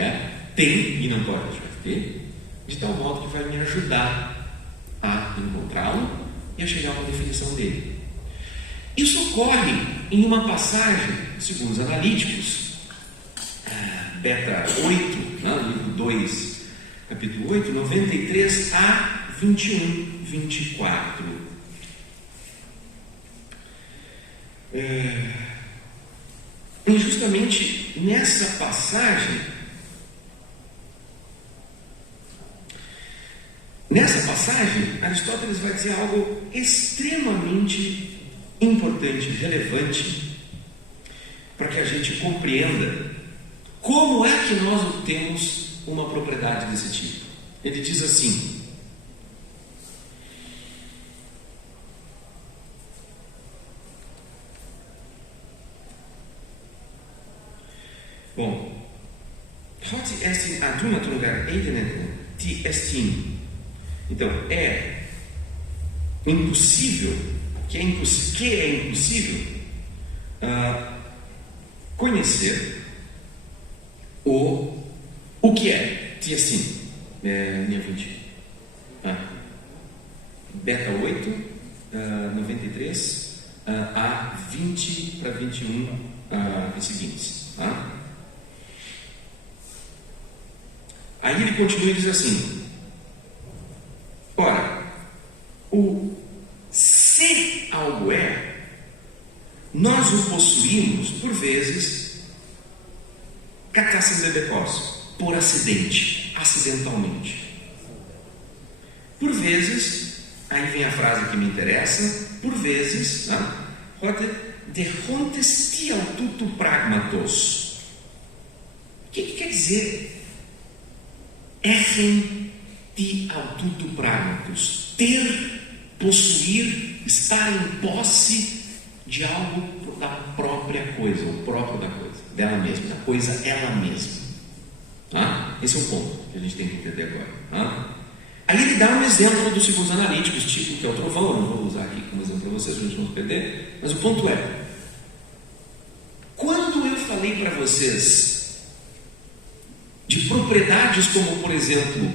tem e não pode deixar de ter, de tal modo que vai me ajudar a encontrá-lo e a chegar a uma definição dele. Isso ocorre em uma passagem, segundo os analíticos, beta 8, livro 2, capítulo 8, 93 a 21, 24. E justamente nessa passagem, Aristóteles vai dizer algo extremamente importante, relevante, para que a gente compreenda como é que nós obtemos uma propriedade desse tipo. Ele diz assim: Hot est adunatun gar eidenen ti estin. Então, é impossível conhecer o que é ti estin. Linha 20. Beta 8, 93 a 20 para 21 e seguintes. Aí ele continua e diz assim: ora, se algo nós o possuímos, por vezes, por acidente, acidentalmente. Por vezes, Aí vem a frase que me interessa, por vezes, heute dehontes ti aututu pragmatos. O que quer dizer? Erren ti aututu pragmatos. Ter, possuir, estar em posse de algo da própria coisa, o próprio da coisa, dela mesma, da coisa ela mesma. Esse é o ponto que a gente tem que entender agora. Aí ele dá um exemplo dos ciclos analíticos, tipo que é o trovão. Eu não vou usar aqui como exemplo para vocês, para a gente não perder, mas o ponto é: quando eu falei para vocês de propriedades como, por exemplo,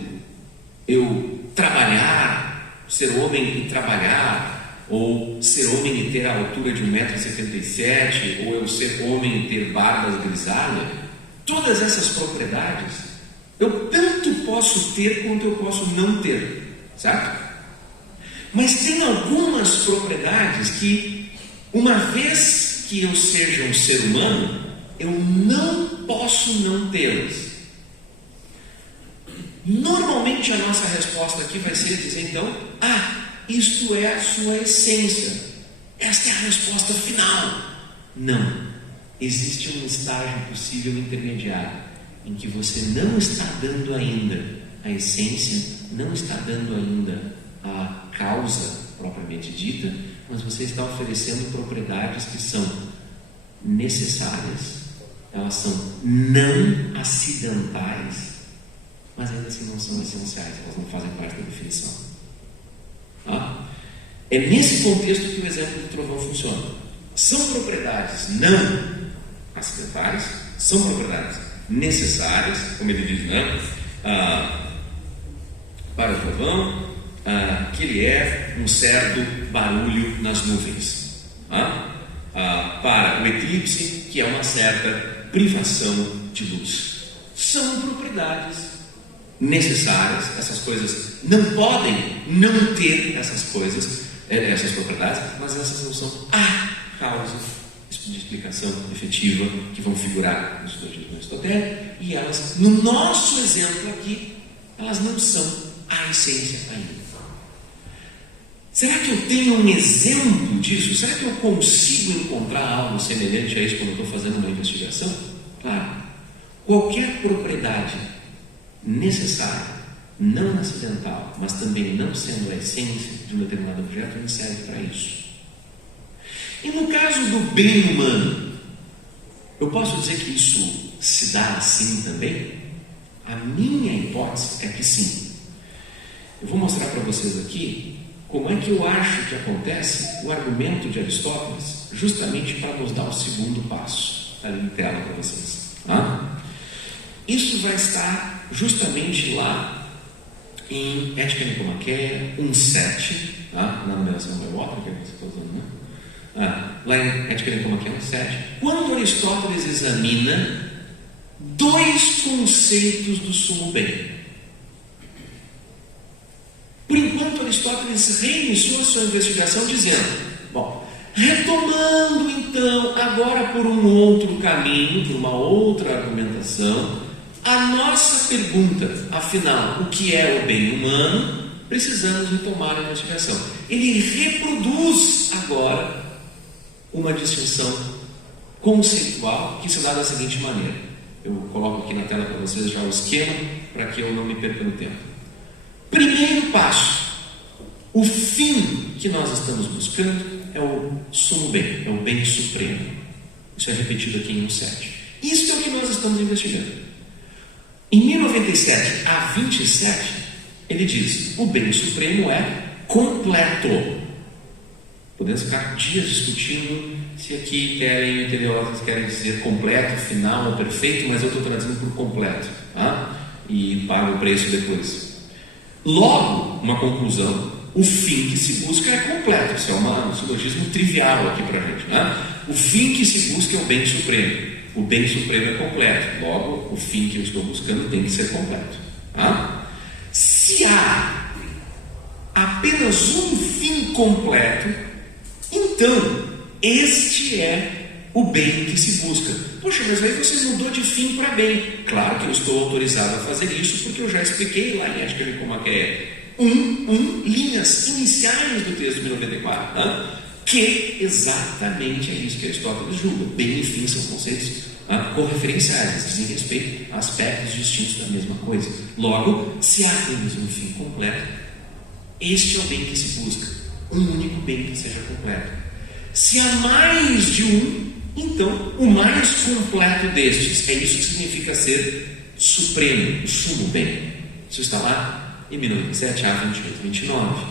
eu trabalhar, ser homem e trabalhar, ou ser homem e ter a altura de 1,77 m, ou eu ser homem e ter barbas grisalha, todas essas propriedades eu tanto posso ter quanto eu posso não ter, certo? Mas tem algumas propriedades que, uma vez que eu seja um ser humano, eu não posso não tê-las. Normalmente a nossa resposta aqui vai ser dizer então: isto é a sua essência, esta é a resposta final. Não, existe um estágio possível intermediário em que você não está dando ainda a essência, não está dando ainda a causa propriamente dita, mas você está oferecendo propriedades que são necessárias, elas são não acidentais, mas ainda assim não são essenciais, elas não fazem parte da definição. É nesse contexto que o exemplo do trovão funciona. São propriedades não acidentais, são propriedades necessárias, como ele diz, para o trovão, que ele é um certo barulho nas nuvens, para o eclipse, que é uma certa privação de luz. São propriedades necessárias. Essas coisas não podem não ter essas coisas, essas propriedades, mas essas não são a causa de explicação efetiva que vão figurar no silogismo aristotélico, e elas, no nosso exemplo aqui, elas não são a essência ainda. Será que eu tenho um exemplo disso? Será que eu consigo encontrar algo semelhante a isso quando eu estou fazendo uma investigação? Claro. Qualquer propriedade necessária, não acidental, mas também não sendo a essência de um determinado objeto, não serve para isso. E no caso do bem humano, eu posso dizer que isso se dá assim também? A minha hipótese é que sim. Eu vou mostrar para vocês aqui como é que eu acho que acontece o argumento de Aristóteles, justamente para nos dar o segundo passo. Ali em tela para vocês. Isso vai estar justamente lá em Ética Nicomaqueia 1.7, na numeração maior, que é que você está usando, né? Lá em Ética Nicomaqueia 1.7, quando Aristóteles examina dois conceitos do sumo bem. Por enquanto, Aristóteles reiniciou a sua investigação dizendo: retomando então, agora por um outro caminho, por uma outra argumentação, a nossa pergunta, afinal, o que é o bem humano, precisamos retomar a investigação. Ele reproduz agora uma distinção conceitual que se dá da seguinte maneira. Eu coloco aqui na tela para vocês já o esquema, para que eu não me perca no tempo. Primeiro passo: o fim que nós estamos buscando é o sumo bem, é o bem supremo. Isso é repetido aqui em 1.7. Isso é o que nós estamos investigando. Em 1097 a 27, ele diz: o bem supremo é completo. Podemos ficar dias discutindo se aqui querem dizer completo, final ou perfeito, mas eu estou traduzindo por completo, e pago o preço depois. Logo, uma conclusão: o fim que se busca é completo. Isso é um silogismo trivial aqui para a gente. O fim que se busca é o bem supremo. O bem supremo é completo. Logo, o fim que eu estou buscando tem que ser completo. Se há apenas um fim completo, então este é o bem que se busca. Poxa, mas aí você mudou de fim para bem. Claro que eu estou autorizado a fazer isso, porque eu já expliquei lá em Ética Nicomaqueia 1.7 linhas iniciais do texto de 94, que exatamente é isso que Aristóteles julga. Bem e fim são conceitos correferenciais, dizem respeito a aspectos distintos da mesma coisa. Logo, se há apenas um fim completo, este é o bem que se busca, um único bem que seja completo. Se há mais de um, então o mais completo destes, é isso que significa ser supremo, o sumo bem. Isso está lá em 1907, A 28, 29.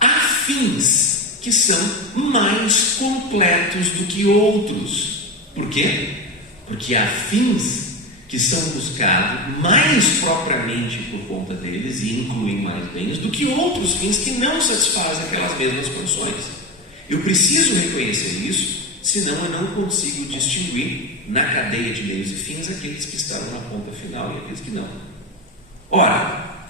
Há fins que são mais completos do que outros. Por quê? Porque há fins que são buscados mais propriamente por conta deles e incluem mais bens do que outros fins que não satisfazem aquelas mesmas funções. Eu preciso reconhecer isso, senão eu não consigo distinguir na cadeia de meios e fins aqueles que estarão na ponta final e aqueles que não. Ora,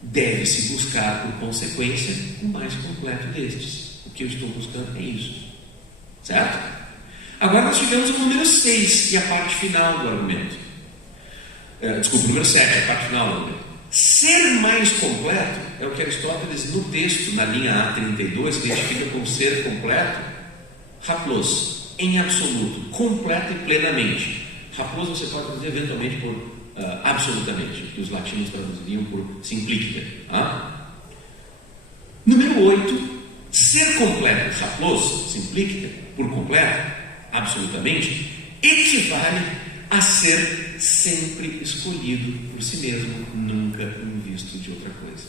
deve-se buscar, por consequência, o mais completo destes. O que eu estou buscando é isso. Certo? Agora nós chegamos ao número 6, e a parte final do argumento. Desculpa, número 7, a parte final do argumento. Ser mais completo é o que Aristóteles, no texto, na linha A32, identifica como ser completo, haplos, em absoluto, completo e plenamente. Haplos você pode traduzir eventualmente por absolutamente, que os latinos traduziriam por simplícia. Número 8, ser completo, haplos, simplícia, por completo, absolutamente, equivale a ser sempre escolhido por si mesmo, nunca em vista de outra coisa.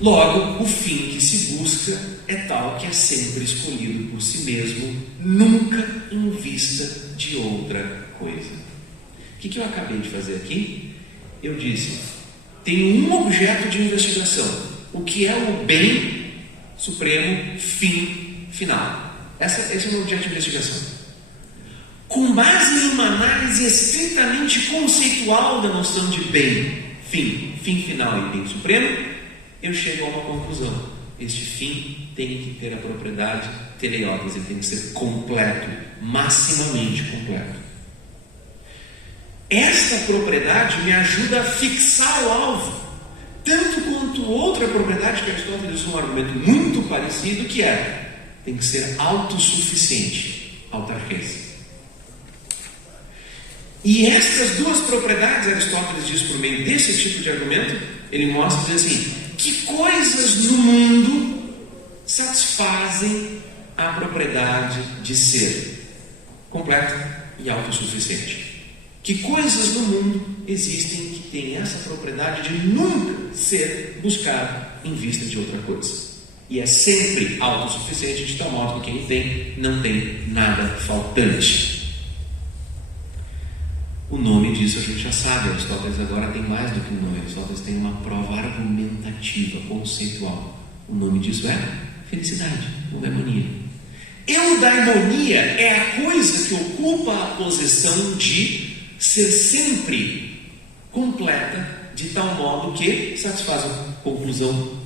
Logo, o fim que se busca é tal que é sempre escolhido por si mesmo, nunca em vista de outra coisa. O que eu acabei de fazer aqui? Eu disse, tem um objeto de investigação, o que é o bem supremo, fim final. Esse é o objeto de investigação. Com base em uma análise estritamente conceitual da noção de bem, fim final e bem supremo, eu chego a uma conclusão. Este fim tem que ter a propriedade teleios, ele tem que ser completo, maximamente completo. Esta propriedade me ajuda a fixar o alvo, tanto quanto outra propriedade que Aristóteles usa um argumento muito parecido, que é tem que ser autossuficiente, autarquês. E estas duas propriedades, Aristóteles diz por meio desse tipo de argumento, ele mostra, diz assim, que coisas no mundo satisfazem a propriedade de ser completo e autossuficiente. Que coisas no mundo existem que têm essa propriedade de nunca ser buscado em vista de outra coisa. E é sempre autossuficiente, de tal modo que quem tem, não tem nada faltante. O nome disso a gente já sabe, Aristóteles agora tem mais do que um nome, Aristóteles tem uma prova argumentativa, conceitual. O nome disso é felicidade, eudaimonia. Eudaimonia é a coisa que ocupa a posição de ser sempre completa, de tal modo que satisfaz a conclusão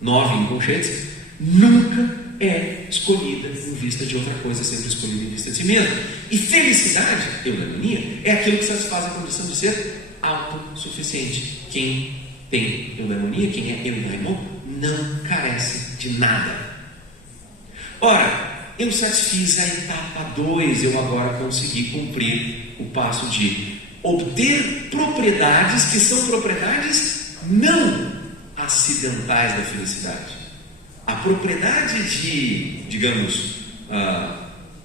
9 em Conchetes, nunca é escolhida em vista de outra coisa, sempre escolhida em vista de si mesma. E felicidade, eudaimonia, é aquilo que satisfaz a condição de ser autossuficiente. Quem tem eudaimonia, quem é eudaimon, não carece de nada. Ora, eu satisfiz a etapa 2, eu agora consegui cumprir o passo de obter propriedades que são propriedades não acidentais da felicidade. A propriedade de, digamos,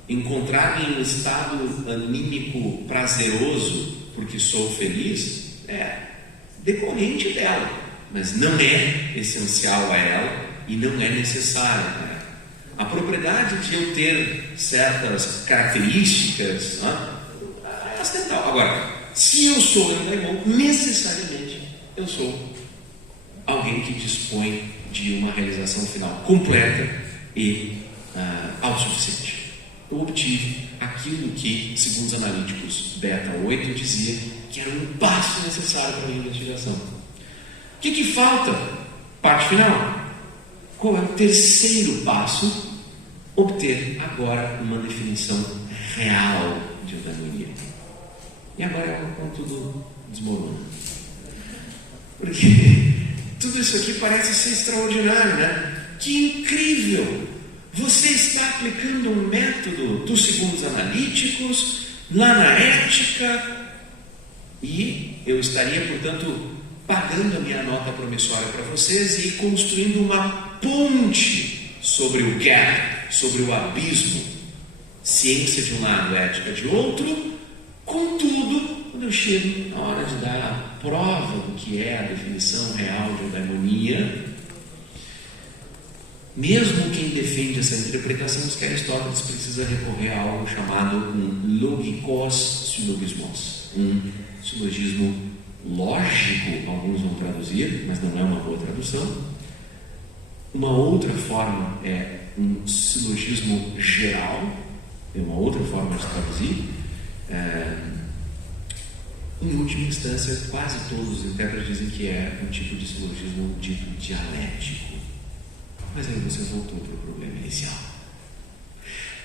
encontrar-me em um estado anímico prazeroso porque sou feliz é decorrente dela, mas não é essencial a ela e não é necessária a ela. A propriedade de eu ter certas características é acidental. Agora, se eu sou eudaimon, necessariamente eu sou alguém que dispõe de uma realização final completa e autossuficiente. Eu obtive aquilo que, segundo os analíticos beta 8, dizia que era um passo necessário para a minha investigação. O que falta? Parte final. Qual é o terceiro passo? Obter agora uma definição real de eudaimonia. E agora é quando tudo desmorona. Porque tudo isso aqui parece ser extraordinário, né? Que incrível! Você está aplicando um método dos segundos analíticos lá na ética e eu estaria, portanto, pagando a minha nota promissória para vocês e construindo uma ponte sobre o gap, sobre o abismo. Ciência de um lado, ética de outro. Contudo, quando eu chego na hora de dar a prova do que é a definição real de eudaimonia, mesmo quem defende essa interpretação diz que Aristóteles precisa recorrer a algo chamado um logikos syllogismos, um silogismo lógico, alguns vão traduzir, mas não é uma boa tradução. Uma outra forma é um silogismo geral, é uma outra forma de traduzir. Em última instância, quase todos os intérpretes dizem que é um tipo de silogismo dito dialético. Mas aí você voltou para o problema inicial.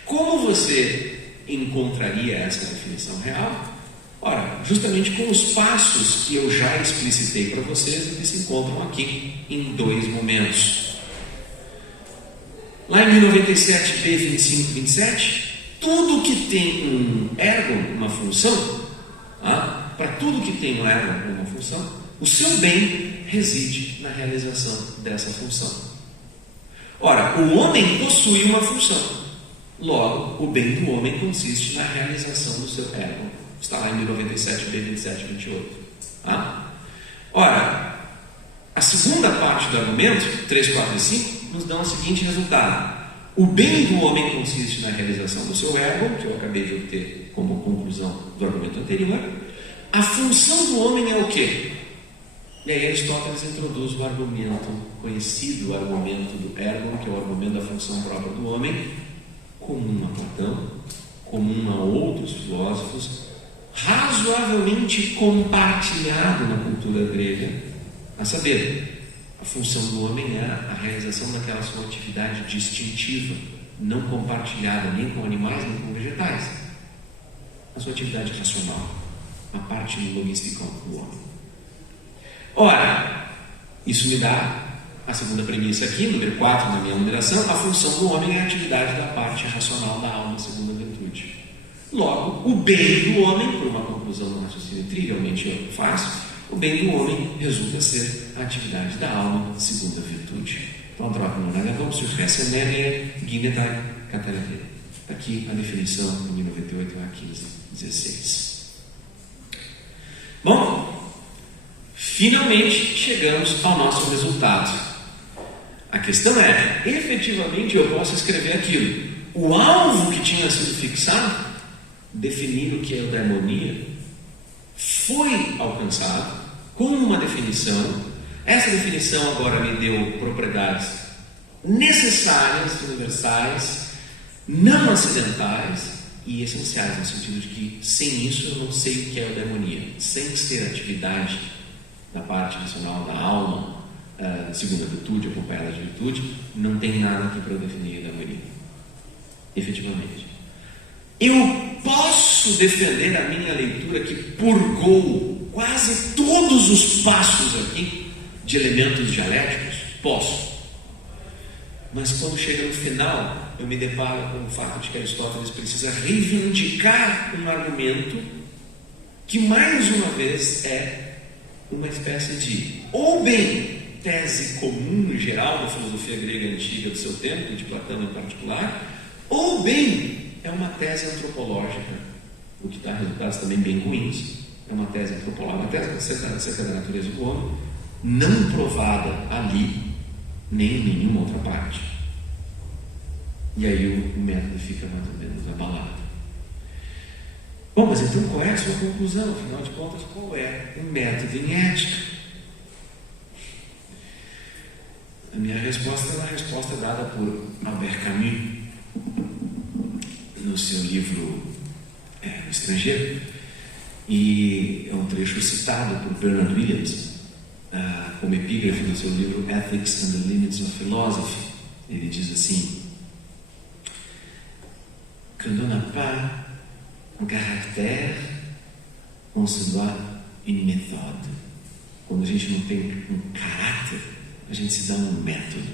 Como você encontraria essa definição real? Ora, justamente com os passos que eu já explicitei para vocês e que se encontram aqui em 2 momentos. Lá em 1097b, 25, 27, tudo que tem um ergon, uma função, para tudo que tem um ergon, uma função, o seu bem reside na realização dessa função. Ora, o homem possui uma função. Logo, o bem do homem consiste na realização do seu ergon. Está lá em 1097b, 27, 28. Ora, a segunda parte do argumento, 3, 4 e 5, nos dá o seguinte resultado. O bem do homem consiste na realização do seu ergon, que eu acabei de obter como conclusão do argumento anterior. A função do homem é o quê? E aí Aristóteles introduz o argumento conhecido, o argumento do ergon, que é o argumento da função própria do homem, comum a Platão, comum a outros filósofos, razoavelmente compartilhado na cultura grega, a saber, a função do homem é a realização daquela sua atividade distintiva, não compartilhada nem com animais nem com vegetais, a sua atividade racional, a parte logística do homem. Ora, isso me dá a segunda premissa aqui, número 4 na minha numeração. A função do homem é a atividade da parte racional da alma, segundo a virtude. Logo, o bem do homem, por uma conclusão do raciocínio trivialmente fácil, o bem do homem resulta ser a atividade da alma, segundo a virtude. Então, troca no negação, se o recenere, guinetai, catarate. Aqui a definição, em 1098 a 15:16. Bom, finalmente chegamos ao nosso resultado. A questão é, efetivamente eu posso escrever aquilo. O alvo que tinha sido fixado, definir o que é eudaimonia, foi alcançado com uma definição. Essa definição agora me deu propriedades necessárias, universais, não acidentais e essenciais, no sentido de que sem isso eu não sei o que é eudaimonia. Sem ser atividade da parte racional da alma, segundo a virtude, acompanhada de virtude, não tem nada aqui para eu definir eudaimonia. Efetivamente. Eu posso defender a minha leitura que purgou quase todos os passos aqui de elementos dialéticos? Posso. Mas quando chega no final, eu me deparo com o fato de que Aristóteles precisa reivindicar um argumento que, mais uma vez, é uma espécie de, ou bem, tese comum em geral da filosofia grega antiga do seu tempo, de Platão em particular, ou bem, é uma tese antropológica, o que dá resultados também bem ruins. É uma tese antropológica, uma tese acerca da natureza do homem, não provada ali, nem em nenhuma outra parte. E aí o método fica mais ou menos abalado. Bom, mas então qual é a sua conclusão? Afinal de contas, qual é o método em ética? A minha resposta é uma resposta dada por Albert Camus no seu livro O Estrangeiro, e é um trecho citado por Bernard Williams como epígrafe do seu livro Ethics and the Limits of Philosophy. Ele diz assim: "Quand on n'a pas un caractère, on se doit une méthode. quando a gente não tem um caráter, a gente se dá um método.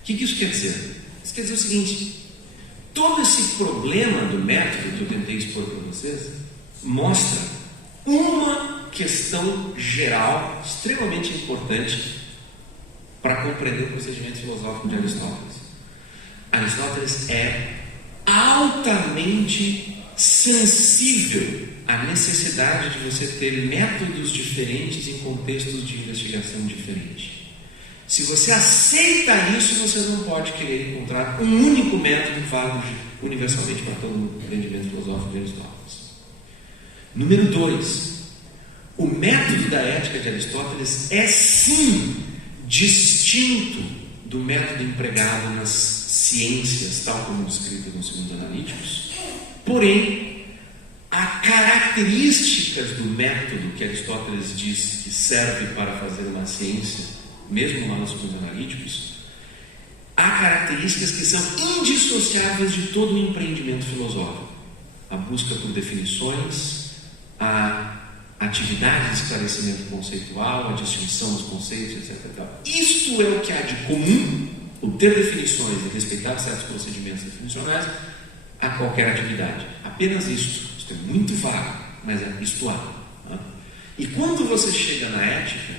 O que isso quer dizer? Isso quer dizer o seguinte: todo esse problema do método que eu tentei expor para vocês mostra uma questão geral extremamente importante para compreender o procedimento filosófico de Aristóteles. Aristóteles é altamente sensível à necessidade de você ter métodos diferentes em contextos de investigação diferentes. Se você aceita isso, você não pode querer encontrar um único método válido universalmente para todo o entendimento filosófico de Aristóteles. Número 2. O método da ética de Aristóteles é sim distinto do método empregado nas ciências, tal como descritas nos segundos analíticos. Porém, há características do método que Aristóteles diz que serve para fazer uma ciência, mesmo lá nos segundos analíticos, há características que são indissociáveis de todo o empreendimento filosófico. A busca por definições, a atividade de esclarecimento conceitual, a distinção dos conceitos, etc. Isto é o que há de comum, o ter definições e respeitar certos procedimentos definicionais, a qualquer atividade. Apenas isto. Isto é muito vago, mas isto há. E quando você chega na ética,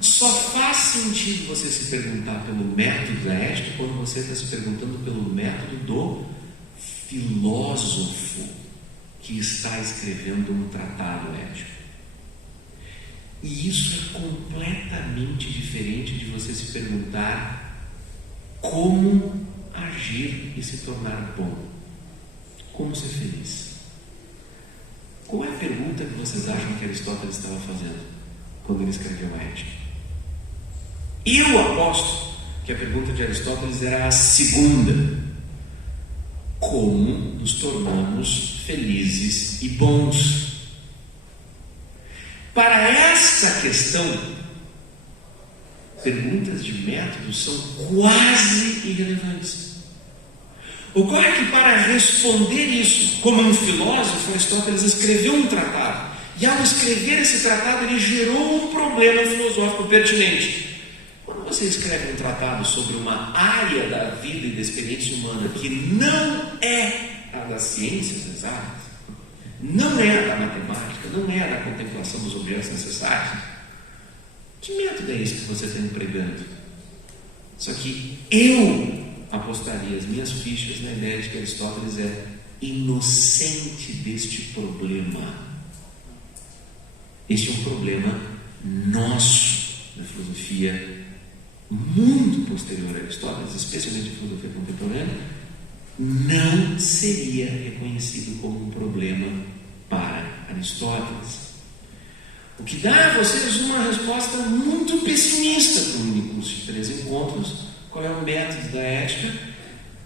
só faz sentido você se perguntar pelo método da ética quando você está se perguntando pelo método do filósofo que está escrevendo um tratado ético. E isso é completamente diferente de você se perguntar como agir e se tornar bom. Como ser feliz. Qual é a pergunta que vocês acham que Aristóteles estava fazendo quando ele escreveu a Ética? Eu aposto que a pergunta de Aristóteles era a segunda: como nos tornamos felizes e bons? Para essa questão, perguntas de método são quase irrelevantes. Ocorre que para responder isso, como um filósofo, Aristóteles escreveu um tratado. E ao escrever esse tratado, ele gerou um problema filosófico pertinente. Quando você escreve um tratado sobre uma área da vida e da experiência humana que não é a das ciências exatas, não é a da matemática, não é a da contemplação dos objetos necessários, que método é esse que você está empregando? Só que eu apostaria as minhas fichas na ideia de que Aristóteles é inocente deste problema. Este é um problema nosso na filosofia muito posterior a Aristóteles, especialmente a filosofia contemporânea, não seria reconhecido como um problema para Aristóteles. O que dá a vocês uma resposta muito pessimista para um curso de 3 encontros. Qual é o método da ética?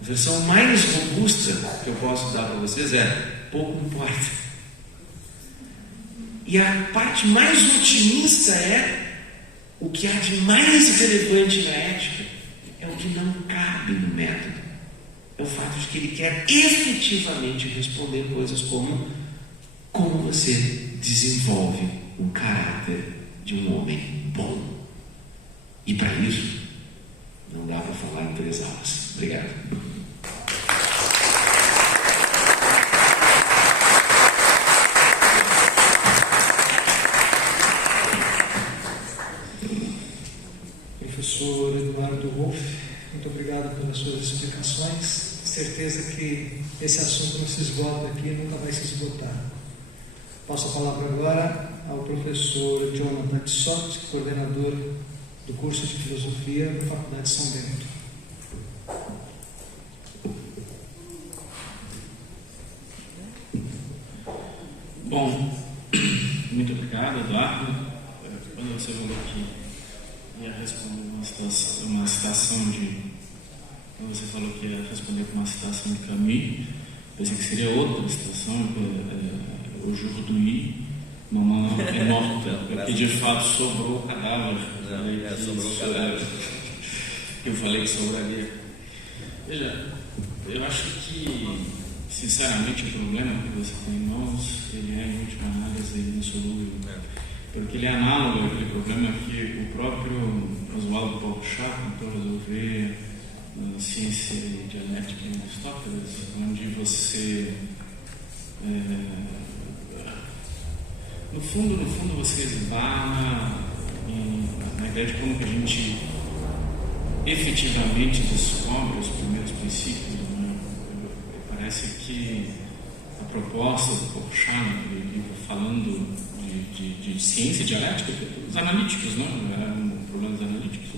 A versão mais robusta que eu posso dar para vocês é: pouco importa. E a parte mais otimista é: o que há de mais relevante na ética é o que não cabe no método. É o fato de que ele quer efetivamente responder coisas como você desenvolve um caráter de um homem bom. E para isso, não dá para falar em 3 aulas. Obrigado. Professor Eduardo Wolff, muito obrigado pelas suas explicações. Certeza que esse assunto não se esgota aqui e nunca vai se esgotar. Passo a palavra agora ao professor Jonathan Tissot, coordenador do curso de Filosofia da Faculdade de São Bento. Bom, muito obrigado, Eduardo. Quando você falou que ia responder uma citação de... Quando você falou que ia responder com uma citação de Camus, pensei que seria outra citação, Aujourd'hui, Maman é morta, porque de fato sobrou o cadáver. Sobrou o cadáver. Eu falei que sobraria. Veja, eu acho que, sinceramente, o problema que você tem em mãos, ele é, em última análise, insolúvel. porque ele é análogo àquele problema que o próprio Oswaldo Paulo-Chá tentou resolver na ciência e dialética em Aristóteles, onde você, no fundo você esbarra na ideia de como que a gente efetivamente descobre os primeiros princípios, né? Parece que a proposta do Paulo-Chá, no livro falando de ciência dialética, dos analíticos, não? Problemas analíticos,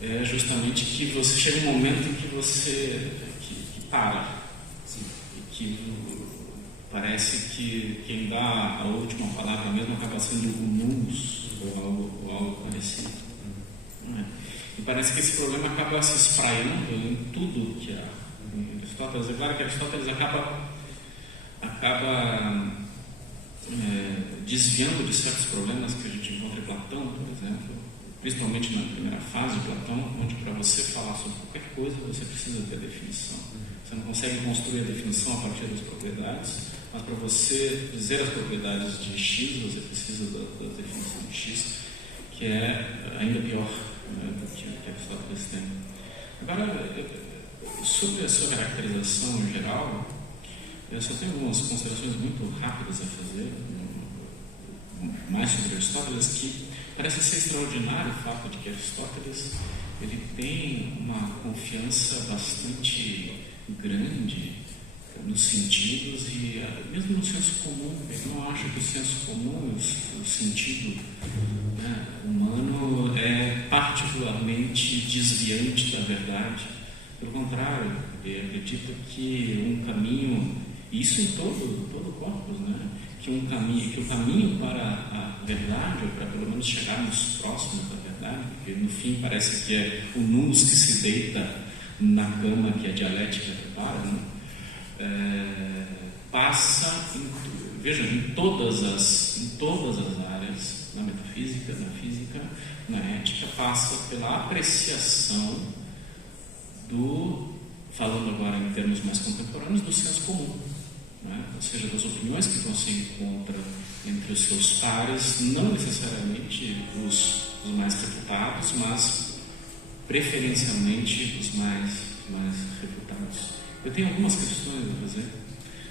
é justamente que você chega um momento em que você que para, e que parece que quem dá a última palavra mesmo acaba sendo o nous ou algo parecido. Não é? E parece que esse problema acaba se espraiando em tudo que há em Aristóteles. É claro que Aristóteles acaba desviando de certos problemas que a gente encontra em Platão, por exemplo, principalmente na primeira fase de Platão, onde para você falar sobre qualquer coisa você precisa ter definição. Você não consegue construir a definição a partir das propriedades, mas para você dizer as propriedades de X, você precisa da definição de X, que é ainda pior, né, do que Aristóteles tem. Agora, sobre a sua caracterização em geral, eu só tenho algumas considerações muito rápidas a fazer, mais sobre Aristóteles, que parece ser extraordinário o fato de que Aristóteles ele tem uma confiança bastante grande nos sentidos e mesmo no senso comum. Ele não acha que o senso comum, o sentido, né, humano é particularmente desviante da verdade. Pelo contrário, ele acredita que um caminho, isso em todo o corpus, né, que o caminho para a verdade, ou para pelo menos chegarmos próximos da verdade, porque no fim parece que é o nous que se deita na cama que a dialética prepara, né? Passa em todas as áreas, na metafísica, na física, na ética, passa pela apreciação falando agora em termos mais contemporâneos, do senso comum, né? Ou seja, das opiniões que você encontra entre os seus pares, não necessariamente os mais reputados, mas preferencialmente os mais reputados. Eu tenho algumas questões a fazer,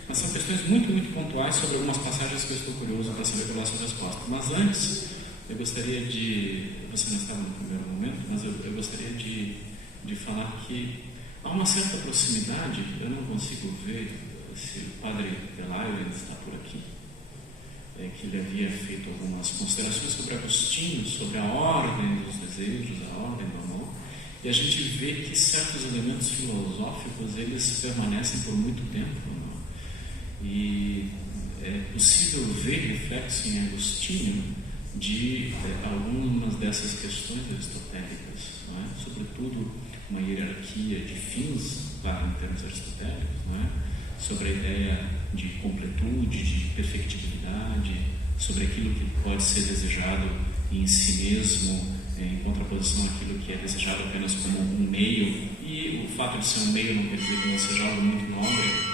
mas são questões muito, muito pontuais sobre algumas passagens que eu estou curioso para saber qual é a sua resposta. Mas antes, eu gostaria de... Você não estava no primeiro momento, mas eu gostaria de falar que há uma certa proximidade. Eu não consigo ver se o padre Pelayo ainda está por aqui, que ele havia feito algumas considerações sobre Agostinho, sobre a ordem dos desejos, a ordem do amor. E a gente vê que certos elementos filosóficos eles permanecem por muito tempo, não? E é possível ver reflexo em Agostinho de algumas dessas questões aristotélicas, não é? Sobretudo uma hierarquia de fins em termos aristotélicos, não é? Sobre a ideia de completude, de perfectibilidade, sobre aquilo que pode ser desejado em si mesmo, em contraposição àquilo que é desejado apenas como um meio, e o fato de ser um meio não quer dizer que não seja algo muito nobre.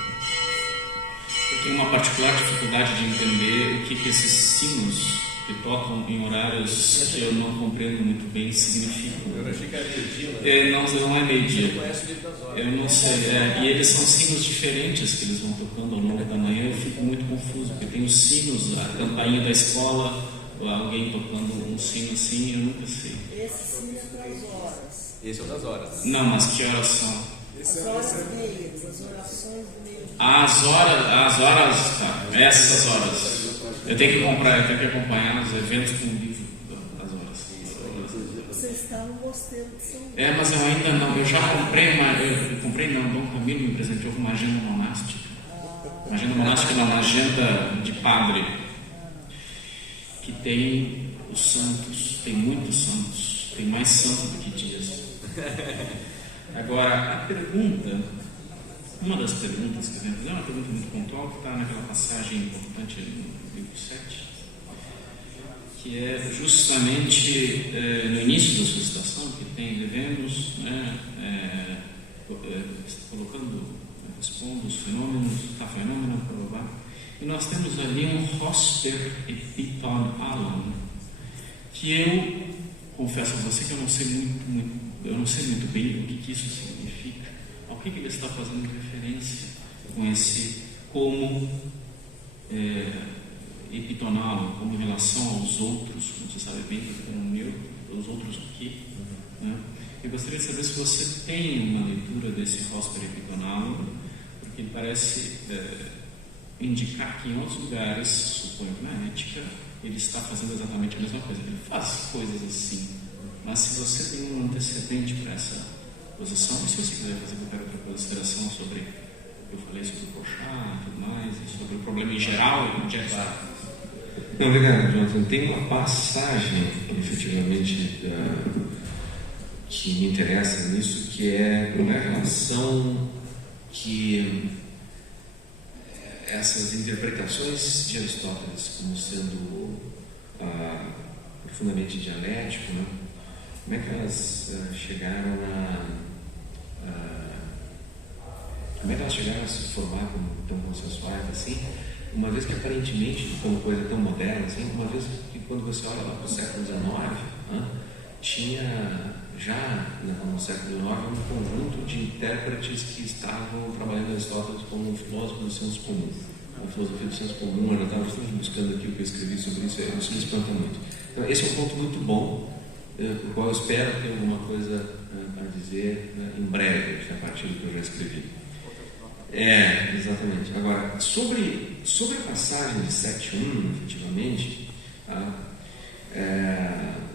Eu tenho uma particular dificuldade de entender o que esses sinos que tocam em horários que eu não compreendo muito bem significam. Eu achei que era meio-dia. Não é meio-dia. Você conhece o livro das horas. Eu não sei. E eles são sinos diferentes que eles vão tocando ao longo da manhã. Eu fico muito confuso, porque tem os sinos, a campainha da escola, alguém tocando um sino assim, eu nunca sei. Esse sim é das horas. Esse é o das horas. Não, mas que horas são? As horas meias, as orações do meio-dia. As horas, tá. Essas horas. Eu tenho que acompanhar os eventos com o livro das horas. Você está no mosteiro de São Luís. Mas eu ainda não. Eu já comprei Dom Camilo me presenteou com uma agenda monástica. Uma agenda monástica não, uma agenda de padre. Que tem os santos, tem muitos santos, tem mais santos do que dias. Agora, uma das perguntas que eu tenho que fazer é uma pergunta muito pontual, que está naquela passagem importante no livro 7, que é justamente no início da sua citação, que devemos, expondo os fenômenos, fenômeno, E nós temos ali um Hoster Epiton Alon, que eu confesso a você que eu não sei muito bem o que isso significa, ao que ele está fazendo referência com esse como epitonal, como em relação aos outros, como você sabe bem, o meu, os outros o quê? Né? Eu gostaria de saber se você tem uma leitura desse Hoster Epitonal, porque ele parece indicar que em outros lugares, suponho que na ética, ele está fazendo exatamente a mesma coisa. Ele faz coisas assim, mas se você tem um antecedente para essa posição, e se você quiser fazer qualquer outra consideração sobre o que eu falei sobre o Porchat e tudo mais, e sobre o problema em geral, onde é que está? Não, obrigado, Jonathan. Tem uma passagem, efetivamente, que me interessa nisso, que é uma relação que essas interpretações de Aristóteles como sendo profundamente dialético, né? Como é que elas chegaram a se formar como tão consensuais assim, uma vez que aparentemente como coisa tão moderna assim, uma vez que quando você olha lá para o século XIX, né, tinha já no século XIX um conjunto de intérpretes que estavam trabalhando Aristóteles como um filósofo do senso comum. A filosofia do senso comum, eu estava justamente buscando aqui o que eu escrevi sobre isso, isso me espanta muito. Então, esse é um ponto muito bom, por qual eu espero ter alguma coisa a dizer em breve, a partir do que eu já escrevi. Exatamente. Agora, sobre a passagem de 7.1, efetivamente,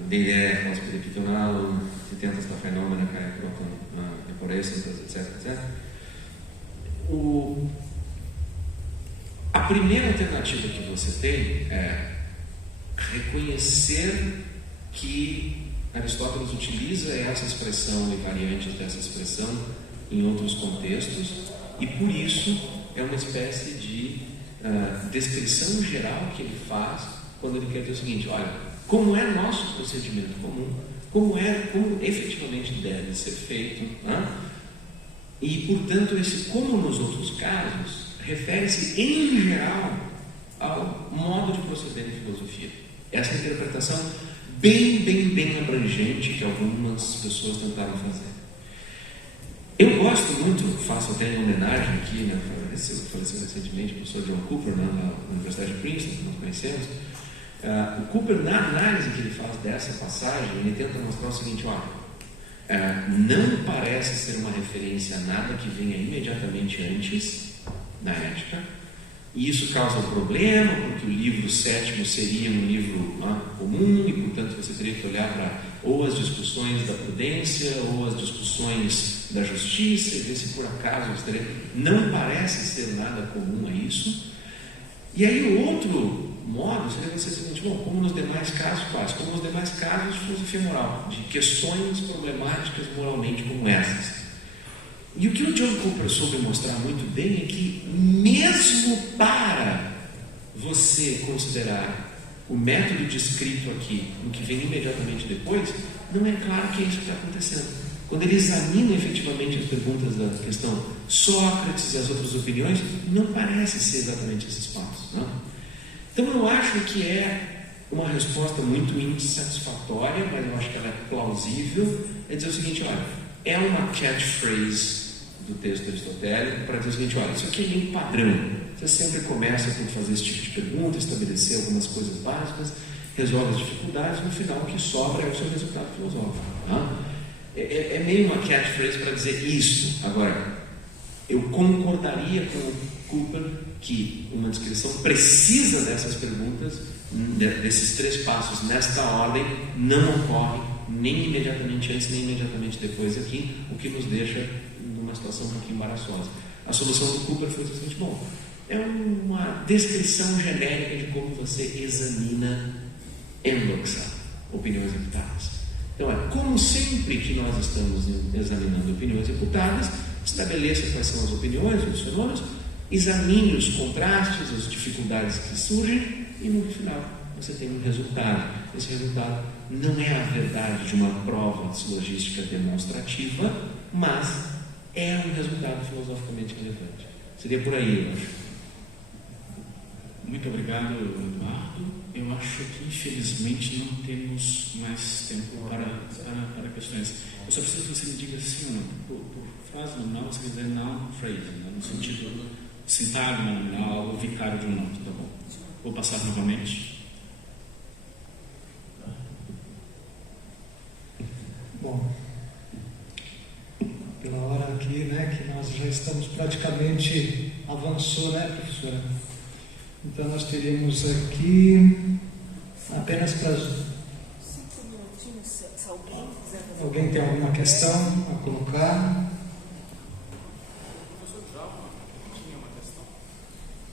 Dende, Hoster Epitonal, Titentas ta Phenomena, Cae Proton, Eporescentas, etc. A primeira alternativa que você tem é reconhecer que Aristóteles utiliza essa expressão e variantes dessa expressão em outros contextos, e por isso é uma espécie de descrição geral que ele faz quando ele quer dizer o seguinte: olha, como é nosso procedimento comum, como efetivamente deve ser feito, né? E portanto esse como nos outros casos refere-se em geral ao modo de proceder em filosofia. Essa interpretação bem abrangente que algumas pessoas tentaram fazer. Eu gosto muito, faço até em homenagem aqui, né, faleceu recentemente o professor John Cooper, na Universidade de Princeton, que nós conhecemos. O Cooper, na análise que ele faz dessa passagem, ele tenta mostrar o seguinte: olha, não parece ser uma referência a nada que venha imediatamente antes da ética, e isso causa um problema, porque o livro 7º seria um livro comum, e portanto você teria que olhar para ou as discussões da prudência, ou as discussões da justiça, e ver se por acaso não parece ser nada comum a isso. E aí o outro modo seria você dizer o seguinte: bom, como nos demais casos, quase como nos demais casos de filosofia moral, de questões problemáticas moralmente como essas. E o que o John Cooper soube mostrar muito bem é que mesmo para você considerar o método descrito aqui, no que vem imediatamente depois, não é claro que é isso que está acontecendo. Quando ele examina efetivamente as perguntas da questão Sócrates e as outras opiniões, não parece ser exatamente esses passos, não? Então eu acho que é uma resposta muito insatisfatória, mas eu acho que ela é plausível, é dizer o seguinte: olha, é uma catchphrase do texto aristotélico para dizer o seguinte: olha, isso aqui é meio padrão. Você sempre começa por fazer esse tipo de pergunta, estabelecer algumas coisas básicas, resolve as dificuldades, no final o que sobra é o seu resultado filosófico. Tá? É meio uma catchphrase para dizer isso. Agora, eu concordaria com o Cooper que uma descrição precisa dessas perguntas, desses 3 passos nesta ordem, não ocorre nem imediatamente antes nem imediatamente depois aqui, o que nos deixa numa situação um pouquinho embaraçosa. A solução do Cooper foi o seguinte: bom, é uma descrição genérica de como você examina endoxa, opiniões imputadas. Então como sempre que nós estamos examinando opiniões imputadas, estabeleça quais são as opiniões, os fenômenos, examine os contrastes, as dificuldades que surgem, e no final você tem um resultado. Esse resultado não é a verdade de uma prova silogística demonstrativa, mas é um resultado filosoficamente relevante. Seria por aí, eu acho. Muito obrigado, Eduardo. Eu acho que, infelizmente, não temos mais tempo para questões. Eu só preciso que você me diga assim, por frase nominal, você quer dizer noun phrase, né? No sentido sintagma nominal ou vicário de um nome, tá bom? Vou passar novamente. Bom, pela hora aqui, né, que nós já estamos praticamente, avançou, né, professora? Então nós teríamos aqui apenas para... 5 minutinhos, se alguém quiser fazer. Alguém tem alguma questão a colocar? Professor Djalma, tinha uma questão?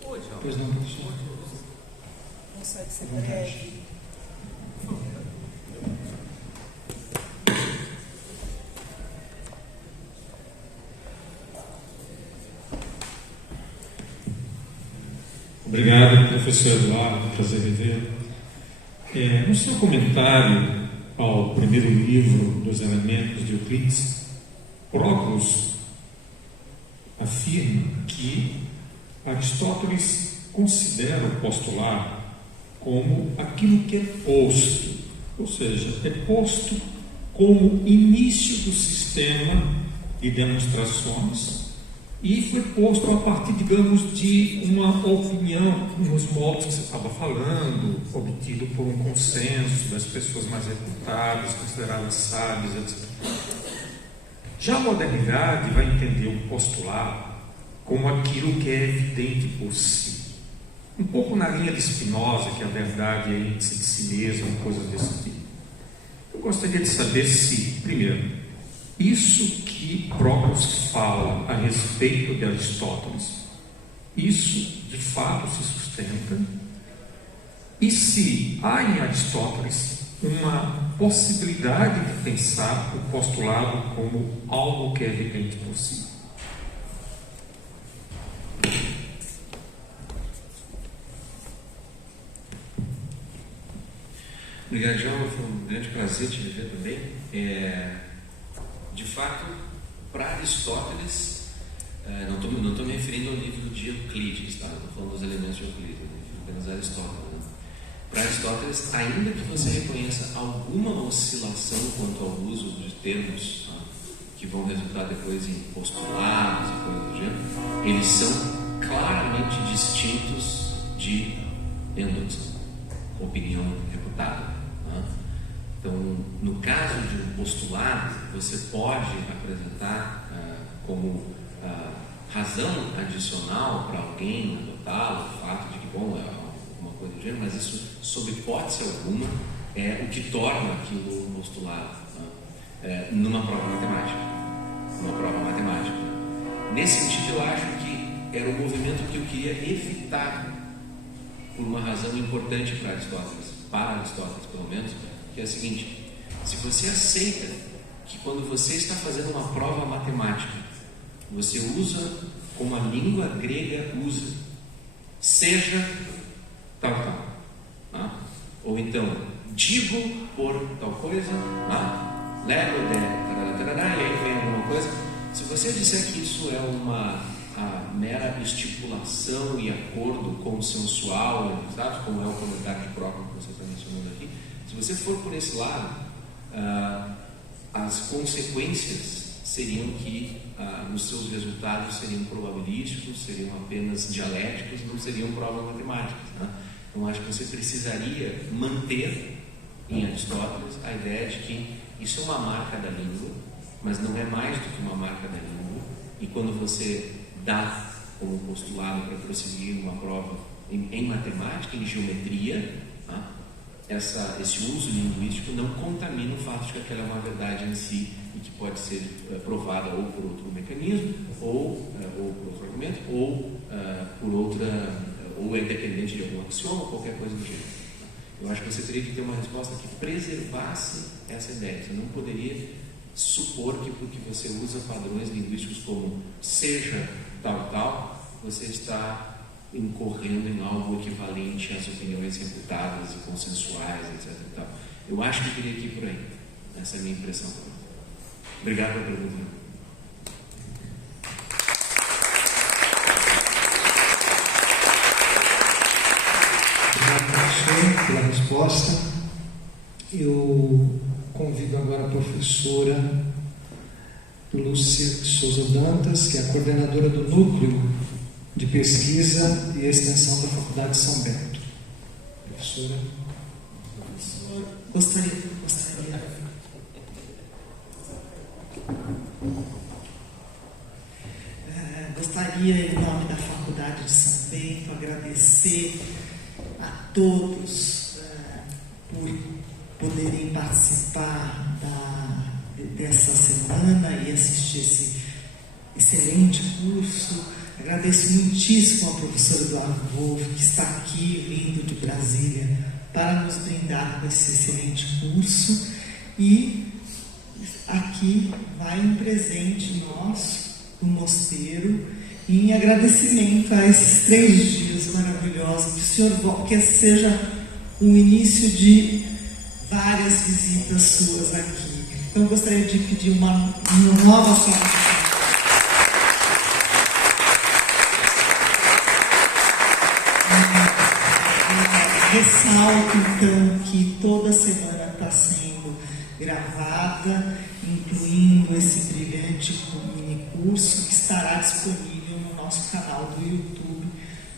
Oi, Djalma. Pois não, professor. Consegue ser À vontade. breve. Obrigado, professor Eduardo, prazer revê-lo. No seu comentário ao primeiro livro dos Elementos de Euclides, Proclus afirma que Aristóteles considera o postulado como aquilo que é posto, ou seja, é posto como início do sistema de demonstrações e foi posto a partir, digamos, de uma opinião nos modos que você estava falando, obtido por um consenso das pessoas mais reputadas, consideradas sábias, etc. Já a modernidade vai entender o postulado como aquilo que é evidente por si. Um pouco na linha de Spinoza, que a verdade é índice de si mesma, coisas desse tipo. Eu gostaria de saber se, primeiro, isso que Proclus fala a respeito de Aristóteles, isso de fato se sustenta, e se há em Aristóteles uma possibilidade de pensar o postulado como algo que é evidente por si. Obrigado, João. Foi um grande prazer te ver também. De fato, para Aristóteles, não estou me referindo ao livro de Euclides, tá? Estou falando dos elementos de Euclides, apenas Aristóteles. Né? Para Aristóteles, ainda que você reconheça alguma oscilação quanto ao uso de termos, tá? Que vão resultar depois em postulados e coisas do gênero, eles são claramente distintos de endoxo, opinião reputada. Então, no caso de um postulado, você pode apresentar como razão adicional para alguém adotá-lo, o fato de que, bom, é alguma coisa do gênero, mas isso, sob hipótese alguma, é o que torna aquilo um postulado, numa prova matemática. Nesse sentido, eu acho que era o movimento que eu queria evitar por uma razão importante para Aristóteles pelo menos, que é a seguinte: se você aceita que quando você está fazendo uma prova matemática, você usa como a língua grega usa, seja tal, tá? Ou então, digo por tal coisa, tá? Lego de, e aí vem alguma coisa. Se você disser que isso é uma mera estipulação e acordo consensual, sabe? Como é o comentário de Proclus que você está mencionando aqui, se você for por esse lado, as consequências seriam que os seus resultados seriam probabilísticos, seriam apenas dialéticos, não seriam provas matemáticas. Né? Então, acho que você precisaria manter em Aristóteles a ideia de que isso é uma marca da língua, mas não é mais do que uma marca da língua, e quando você dá como postulado para prosseguir uma prova em matemática, em geometria, tá? Esse uso linguístico não contamina o fato de que aquela é uma verdade em si e que pode ser provada ou por outro mecanismo, ou por outro argumento, ou por outra, ou é dependente de algum axioma, ou qualquer coisa do gênero. Eu acho que você teria que ter uma resposta que preservasse essa ideia. Você não poderia supor que porque você usa padrões linguísticos como seja tal, você está incorrendo em algo equivalente às opiniões reputadas e consensuais, etc. E tal. Eu acho que teria que ir por aí. Essa é a minha impressão. Obrigado pela pergunta. resposta. Eu convido agora a professora Lúcia Souza Dantas, que é a coordenadora do Núcleo de Pesquisa e Extensão da Faculdade de São Bento. Professora. Gostaria, em nome da Faculdade de São Bento, agradecer a todos por poderem participar dessa semana e assistir esse excelente curso. Agradeço muitíssimo ao professor Eduardo Wolff, que está aqui, vindo de Brasília, para nos brindar com esse excelente curso. E aqui vai um presente nosso do Mosteiro, em agradecimento a esses 3 dias maravilhosos, que o senhor, que seja o início de várias visitas suas aqui. Então, eu gostaria de pedir uma nova salva. Ressalto, então, que toda semana está sendo gravada, incluindo esse brilhante mini curso, que estará disponível no nosso canal do YouTube,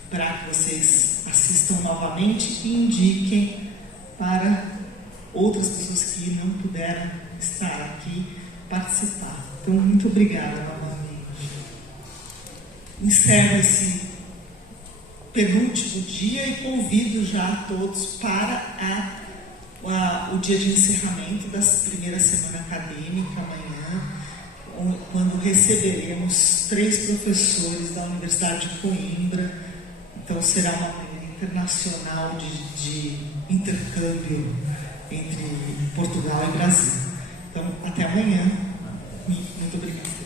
para que vocês assistam novamente e indiquem para outras pessoas que não puderam estar aqui participar. Então, muito obrigada novamente. Encerro esse penúltimo dia e convido já a todos para o dia de encerramento da primeira semana acadêmica, amanhã, quando receberemos 3 professores da Universidade de Coimbra. Então será uma manhã internacional de intercâmbio entre Portugal e Brasil. Então, até amanhã. Muito obrigada.